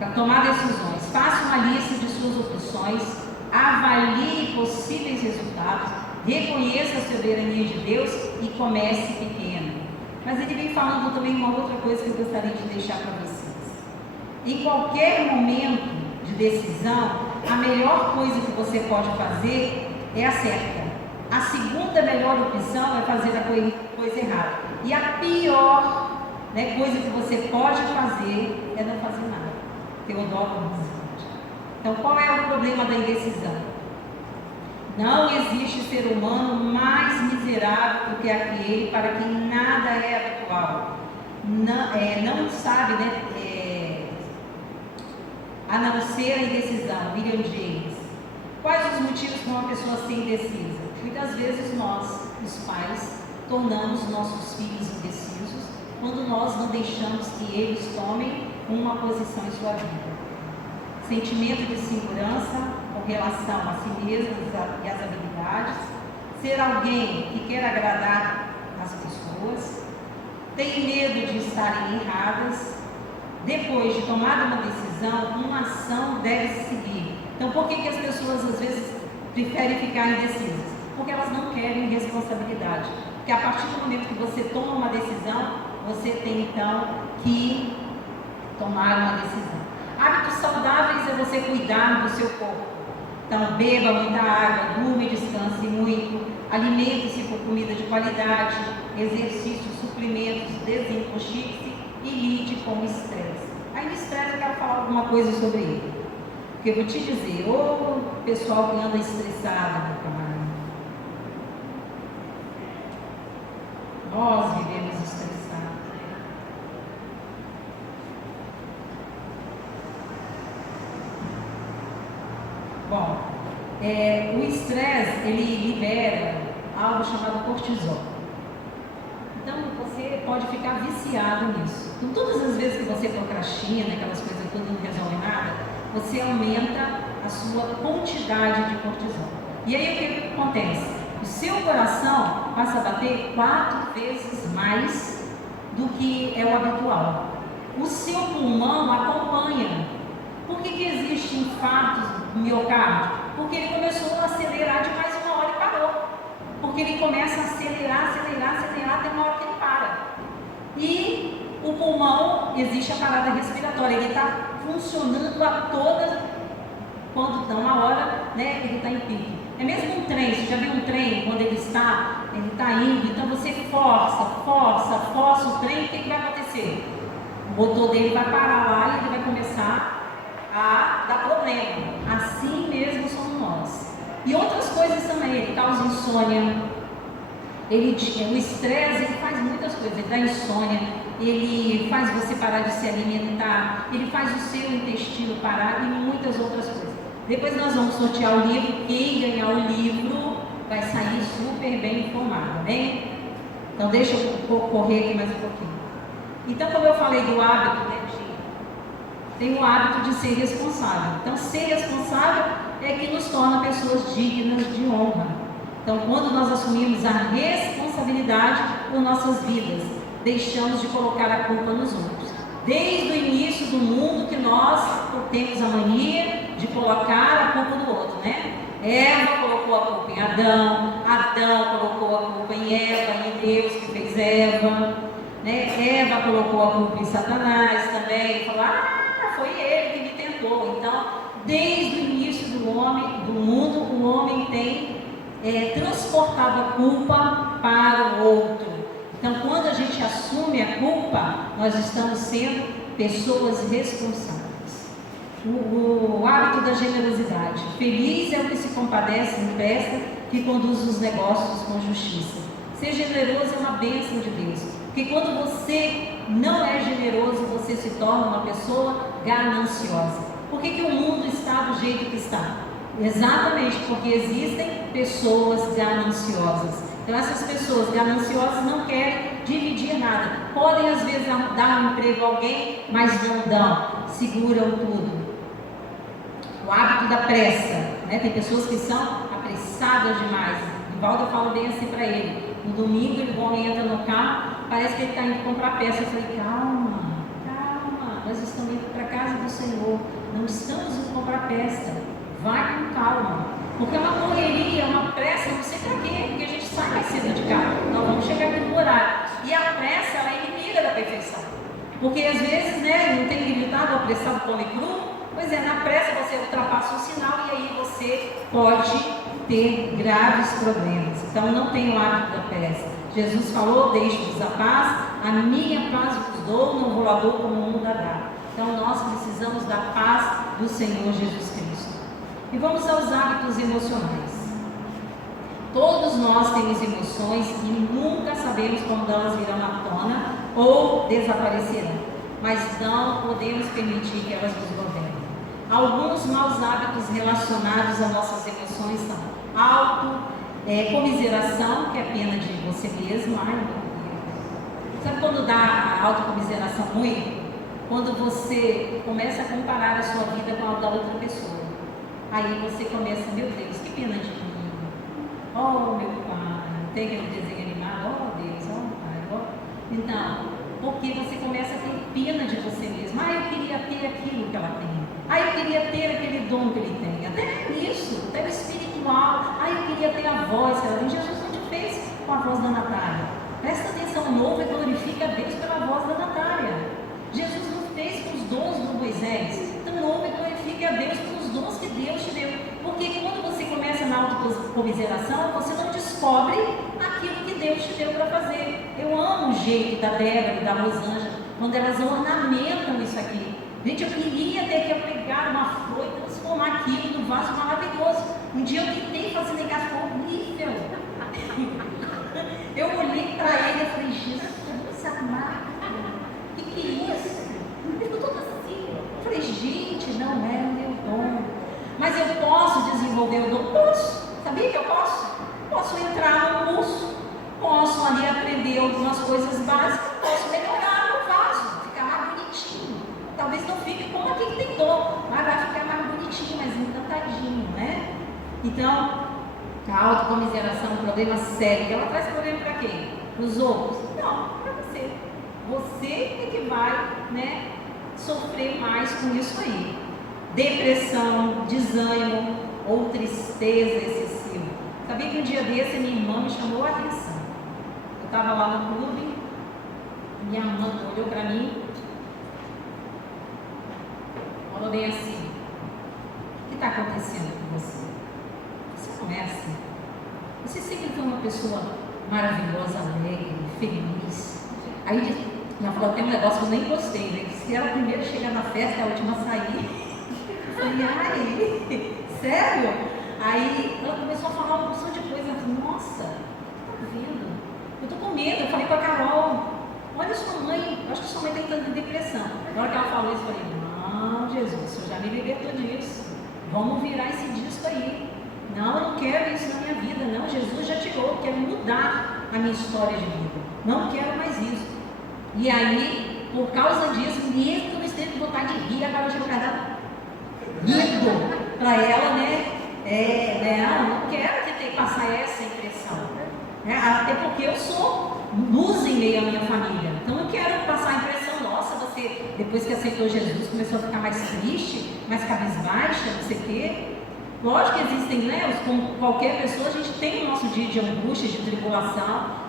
Para tomar decisões, faça uma lista de suas opções, avalie possíveis resultados, reconheça a soberania de Deus e comece pequeno. Mas ele vem falando também uma outra coisa que eu gostaria de deixar para vocês. Em qualquer momento de decisão, a melhor coisa que você pode fazer é a certa. A segunda melhor opção é fazer a coisa errada. E a pior coisa que você pode fazer é não fazer nada. Teodoro Roosevelt. Então, qual é o problema da indecisão? Não existe ser humano mais miserável do que aquele para quem nada é habitual. Não sabe, a não ser a indecisão. William James. Quais os motivos para uma pessoa ser indecisa? Muitas vezes nós, os pais, tornamos nossos filhos indecisos quando nós não deixamos que eles tomem uma posição em sua vida. Sentimento de insegurança com relação a si mesmo e às habilidades, ser alguém que quer agradar as pessoas, tem medo de estarem erradas. Depois de tomada uma decisão, uma ação deve se seguir. Então, por que as pessoas às vezes preferem ficar indecisas? Porque elas não querem responsabilidade. Porque a partir do momento que você toma uma decisão, você tem então que tomar uma decisão. Hábitos saudáveis é você cuidar do seu corpo. Então, beba muita água, durma e descanse muito, alimente-se com comida de qualidade, exercícios, suplementos, desintoxique-se e lide com o estresse. Aí no estresse eu quero falar alguma coisa sobre ele. Porque eu vou te dizer, ô pessoal que anda estressado, meu camarada, nós vivemos estressados. Bom, o estresse, ele libera algo chamado cortisol. Então, você pode ficar viciado nisso. Então, todas as vezes que você procrastina, aquelas coisas que não resolvem nada, você aumenta a sua quantidade de cortisol. E aí, o que acontece? O seu coração passa a bater 4 vezes mais do que é o habitual. O seu pulmão acompanha. Por que existe infartos no miocárdio? Porque ele começou a acelerar demais uma hora e parou. Porque ele começa a acelerar, até uma hora que ele para. E o pulmão, existe a parada respiratória, ele está funcionando a todas, quando está uma hora, ele está em pico. É mesmo um trem, você já viu um trem, quando ele está ele está indo, então você força o trem, o que vai acontecer? O motor dele vai parar lá e ele vai começar a dar problema. Assim mesmo somos nós. E outras coisas também, ele causa insônia, o estresse, ele faz muitas coisas, ele dá insônia, ele faz você parar de se alimentar, ele faz o seu intestino parar e muitas outras coisas. Depois nós vamos sortear o livro, quem ganhar o livro vai sair super bem informado, né? Então deixa eu correr aqui mais um pouquinho. Então, como eu falei do hábito, né, tem o hábito de ser responsável. Então, ser responsável é que nos torna pessoas dignas de honra. Então, quando nós assumimos a responsabilidade por nossas vidas, deixamos de colocar a culpa nos outros. Desde o início do mundo que nós temos a mania de colocar a culpa no outro, né? Eva colocou a culpa em Adão, Adão colocou a culpa em Eva, em Deus que fez Eva, né? Eva colocou a culpa em Satanás também, falou, foi ele que me tentou. Então, desde o início do mundo, o homem tem transportado a culpa para o outro. Então, quando a gente assume a culpa, nós estamos sendo pessoas responsáveis. O hábito da generosidade. Feliz é o que se compadece, empresta, que conduz os negócios com justiça. Ser generoso é uma bênção de Deus. Porque quando você não é generoso, você se torna uma pessoa gananciosa. Por que o mundo está do jeito que está? Exatamente porque existem pessoas gananciosas. Então essas pessoas gananciosas não querem dividir nada. Podem às vezes dar um emprego a alguém, mas não dão, seguram tudo. O hábito da pressa, né? Tem pessoas que são apressadas demais. Nivaldo, eu falo bem assim para ele. No domingo o homem entra no carro, parece que ele está indo comprar peça. Eu falei, calma, nós estamos indo para a casa do Senhor, não estamos indo comprar peça. Vai com calma, porque é uma correria, uma pressa, não sei para quê, porque a gente sai mais cedo de casa, nós vamos chegar aqui no horário. E a pressa, ela é inimiga da perfeição, porque às vezes, né, não tem limitado o apressado come cru. Pois é, na pressa você ultrapassa o sinal e aí você pode ter graves problemas. Então não tenha o hábito da pressa. Jesus falou, deixe-vos a paz, a minha paz vos dou, não vou a dor como o mundo a dá. Então nós precisamos da paz do Senhor Jesus Cristo. E vamos aos hábitos emocionais. Todos nós temos emoções e nunca sabemos quando elas virão à tona ou desaparecerão. Mas não podemos permitir que elas nos governem. Alguns maus hábitos relacionados às nossas emoções são comiseração, que é pena de você mesmo. Ai, meu Deus. Sabe quando dá a autocomiseração ruim? Quando você começa a comparar a sua vida com a da outra pessoa. Aí você começa, meu Deus, que pena de mim. Oh, meu pai. Tem aquele desenho animado? Oh, Deus, oh, pai. Oh. Então, porque você começa a ter pena de você mesmo. Eu queria ter aquilo que ela tem. Eu queria ter aquele dom que ele tem. Até isso, até o espiritual. Eu queria ter a voz que ela tem. Jesus não te fez com a voz da Natália. Presta atenção, o novo é glorifica a Deus pela voz da Natália. Jesus não fez com os dons do Moisés. Então, o novo é glorifica a Deus pelos dons que Deus te deu. Porque quando você começa na autocomiseração, você não descobre aquilo que Deus te deu para fazer. Eu amo o jeito da Débora e da Rosângela, quando elas ornamentam isso aqui. Gente, eu queria ter que pegar uma flor e transformar aquilo num vaso maravilhoso. Um dia eu tentei fazer em casa, ficou horrível. Eu olhei para ele e falei, Jesus amado, que é isso? Ele ficou todo assim. Eu falei, gente, não é o meu dom. Mas eu posso desenvolver o dom? Posso. Sabia que eu posso? Posso entrar no curso, posso ali aprender algumas coisas básicas, posso melhorar o vaso, ficar mais bonitinho. Talvez não fique como aqui que tem dom, mas vai ficar mais bonitinho, mais encantadinho, né? Então, a autocomiseração é um problema sério. Ela traz problema para quem? Para os outros? Não, para você. Você é que vai, né, sofrer mais com isso aí. Depressão, desânimo ou tristeza excessiva. Sabia que um dia desse minha irmã me chamou a atenção. Eu estava lá no clube, minha irmã olhou para mim, falou bem assim, o que está acontecendo com você? Você não é assim. Você sempre foi uma pessoa maravilhosa, alegre, feliz. Aí ela falou, tem um negócio que eu nem gostei, né? Se ela primeiro chegar na festa, é a última a sair. Eu falei, ai, sério? Aí ela começou a falar uma porção de coisa. Eu falei, nossa, tá vendo? Eu tô com medo. Eu falei pra Carol, olha sua mãe, acho que sua mãe tem tanta depressão. Na hora que ela falou isso, eu falei, não, Jesus, o Senhor já me libertou disso. Vamos virar esse disco aí. Não, eu não quero isso na minha vida. Não, Jesus já tirou, eu quero mudar a minha história de vida. Não quero mais isso. E aí, por causa disso, mesmo que eu esteja com vontade de rir, agora eu chego para dar rindo para ela, né? Não quero ter que passar essa impressão. Até porque eu sou luz em meio à minha família. Então eu quero passar a impressão, nossa, você, depois que aceitou Jesus, começou a ficar mais triste, mais cabisbaixa, não sei o quê. Lógico que existem, né? Como qualquer pessoa, a gente tem o nosso dia de angústia, de tribulação,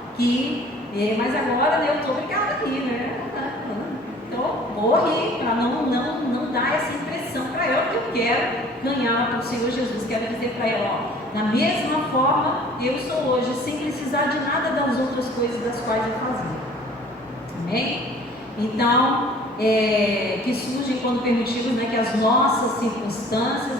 mas agora, né, eu estou obrigada aqui, né? Então, vou rir para não dar essa impressão para ela, que eu quero ganhar para o Senhor Jesus. Quero dizer para ela, ó, da mesma forma eu sou hoje, sem precisar de nada das outras coisas das quais eu fazia. Amém? Então, que surgem quando permitimos, né, que as nossas circunstâncias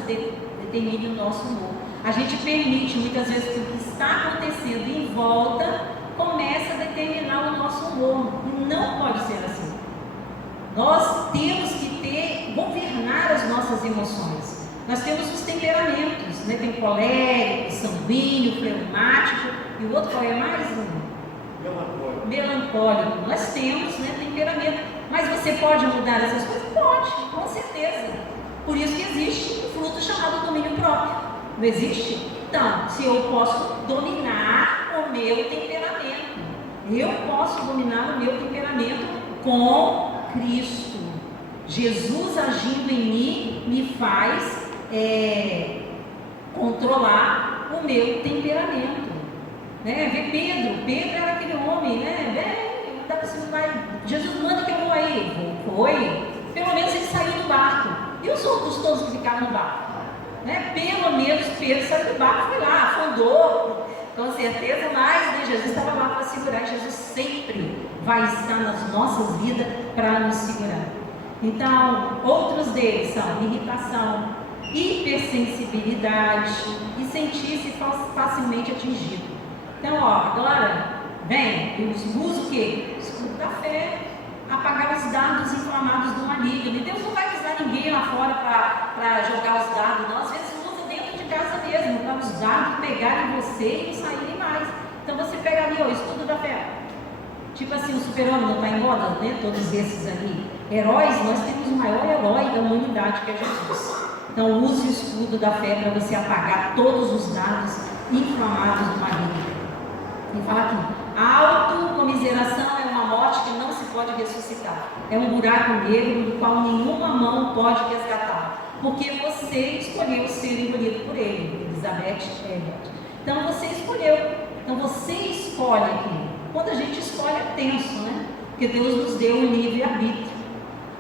determinem o nosso humor. A gente permite muitas vezes que o que está acontecendo em volta começa a determinar o nosso humor. Não pode ser assim. Nós temos que governar as nossas emoções. Nós temos os temperamentos, né? Tem colérico, sanguíneo, fleumático, e o outro qual é mais? Melancólico. Nós temos, né, temperamento. Mas você pode mudar essas coisas? Pode, com certeza. Por isso que existe um fruto chamado domínio próprio. Não existe? Então, se eu posso dominar o meu temperamento, eu posso dominar o meu temperamento com Cristo. Jesus agindo em mim me faz controlar o meu temperamento. Né? Vê Pedro era aquele homem, né? Jesus manda que eu vou aí. Foi. Pelo menos ele saiu do barco. E os outros todos que ficaram no barco? Né? Pelo menos Pedro saiu do barco, foi lá, afundou. Com certeza, mas né, Jesus estava lá para segurar. Jesus sempre vai estar nas nossas vidas para nos segurar. Então, outros deles são irritação, hipersensibilidade e sentir-se facilmente atingido. Então, agora, eu uso o quê? O escudo da fé, apagar os dardos inflamados do maligno. E Deus não vai usar ninguém lá fora para jogar os dardos, não. Às vezes usa dentro de casa mesmo, para os dardos pegarem você e não saírem mais. Então, você pega ali, o escudo da fé. Tipo assim, o super-homem não está em moda, né? Todos esses ali. Heróis, nós temos o maior herói da humanidade, que é Jesus. Então, use o escudo da fé para você apagar todos os dardos inflamados do maligno. E fala aqui, a autocomiseração é uma morte que não se pode ressuscitar. É um buraco negro do qual nenhuma mão pode resgatar. Porque você escolheu ser engolido por ele. Elizabeth Elliot. Então, você escolheu. Então, você escolhe aqui. Quando a gente escolhe é tenso, né? Porque Deus nos deu um livre-arbítrio.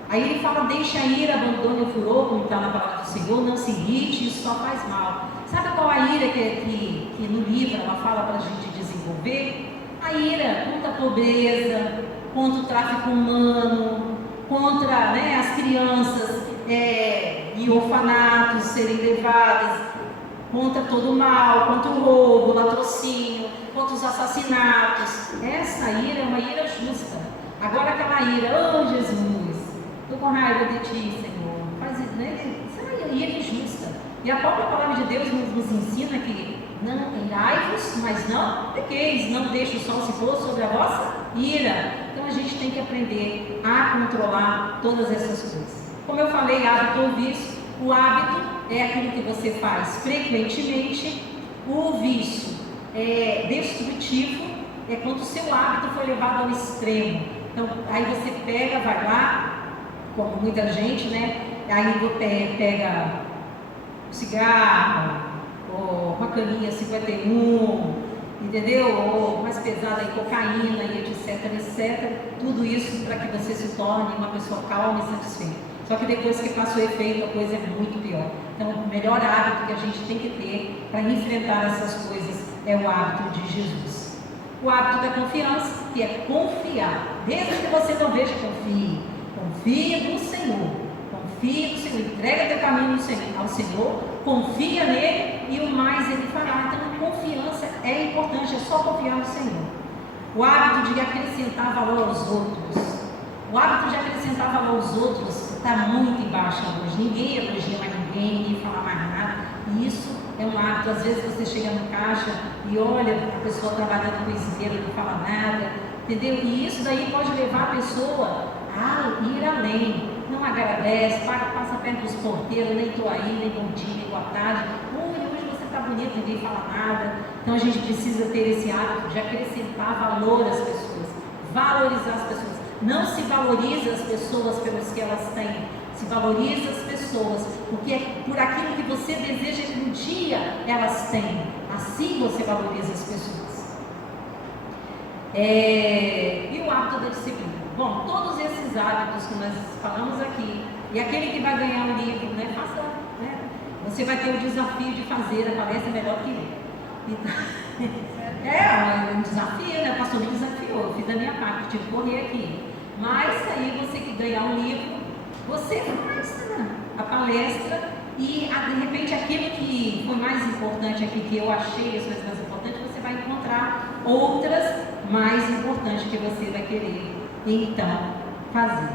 Aí ele fala, deixa a ira, abandone o furor, como está na palavra do Senhor, não se irrite, isso só faz mal. Sabe qual a ira que no livro ela fala para a gente desenvolver? A ira contra a pobreza, contra o tráfico humano, contra, né, as crianças em orfanatos serem levadas, contra todo o mal, contra o roubo, o latrocínio, contra os assassinatos. Essa ira é uma ira justa. Agora aquela ira, oh Jesus, estou com raiva de ti, Senhor. Faz isso, né? Isso é uma ira injusta. E a própria palavra de Deus nos ensina que não irai-vos, mas não pequeis, não deixe o sol se pôr sobre a vossa ira. Então a gente tem que aprender a controlar todas essas coisas. Como eu falei, hábito ou vício. O hábito é aquilo que você faz frequentemente. O vício é destrutivo, é quando o seu hábito foi levado ao extremo. Então aí você pega, vai lá, como muita gente, né? Aí pega cigarro, ou uma caninha 51, entendeu? Ou mais pesada aí, cocaína e etc. Tudo isso para que você se torne uma pessoa calma e satisfeita. Só que depois que passa o efeito, a coisa é muito pior. Então, o melhor hábito que a gente tem que ter para enfrentar essas coisas é o hábito de Jesus. O hábito da confiança, que é confiar. Mesmo que você não veja, confie. Confia no Senhor. Confia no Senhor. Entrega teu caminho ao Senhor. Confia nele e o mais ele fará. Então, confiança é importante. É só confiar no Senhor. O hábito de acrescentar valor aos outros. O hábito de acrescentar valor aos outros está muito em baixa hoje. Ninguém elogia mais ninguém fala mais nada. E isso é um hábito. Às vezes você chega no caixa e olha a pessoa trabalhando com cozinheira e não fala nada, entendeu? E isso daí pode levar a pessoa a ir além. Não agradece, passa perto dos porteiros, nem estou aí, nem bom dia, nem boa tarde. Hoje você está bonito, ninguém fala nada. Então a gente precisa ter esse hábito de acrescentar valor às pessoas, valorizar as pessoas. Não se valoriza as pessoas pelos que elas têm, se valoriza as pessoas porque é por aquilo que você deseja que um dia elas tenham. Assim você valoriza as pessoas. E o hábito da disciplina. Bom, todos esses hábitos que nós falamos aqui, e aquele que vai ganhar o livro, né, faça, né? Você vai ter o desafio de fazer a palestra melhor que ele. Então, é um desafio, né? O pastor me desafiou, eu fiz a minha parte, tive que correr aqui. Mas aí você que ganhar um livro, você faz, né, a palestra e de repente aquilo que foi mais importante aqui, que eu achei as coisas mais importantes, você vai encontrar outras mais importantes que você vai querer então fazer.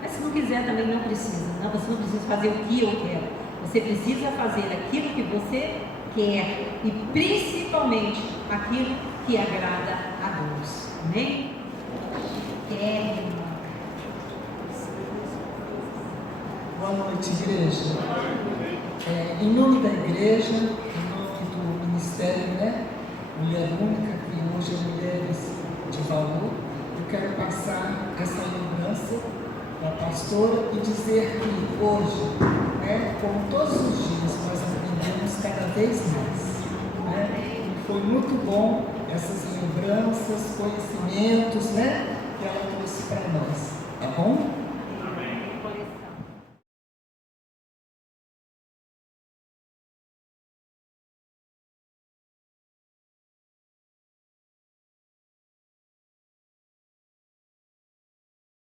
Mas se não quiser também não precisa. Não, você não precisa fazer o que eu quero. Você precisa fazer aquilo que você quer e principalmente aquilo que agrada a Deus. Amém? Boa noite, igreja. Em nome da igreja, em nome do ministério, né? Mulher Única, que hoje é Mulheres de Valor, eu quero passar essa lembrança da pastora e dizer que hoje, né, como todos os dias, nós aprendemos cada vez mais. Né? Foi muito bom essas lembranças, conhecimentos, né, que ela trouxe para nós. Tá bom?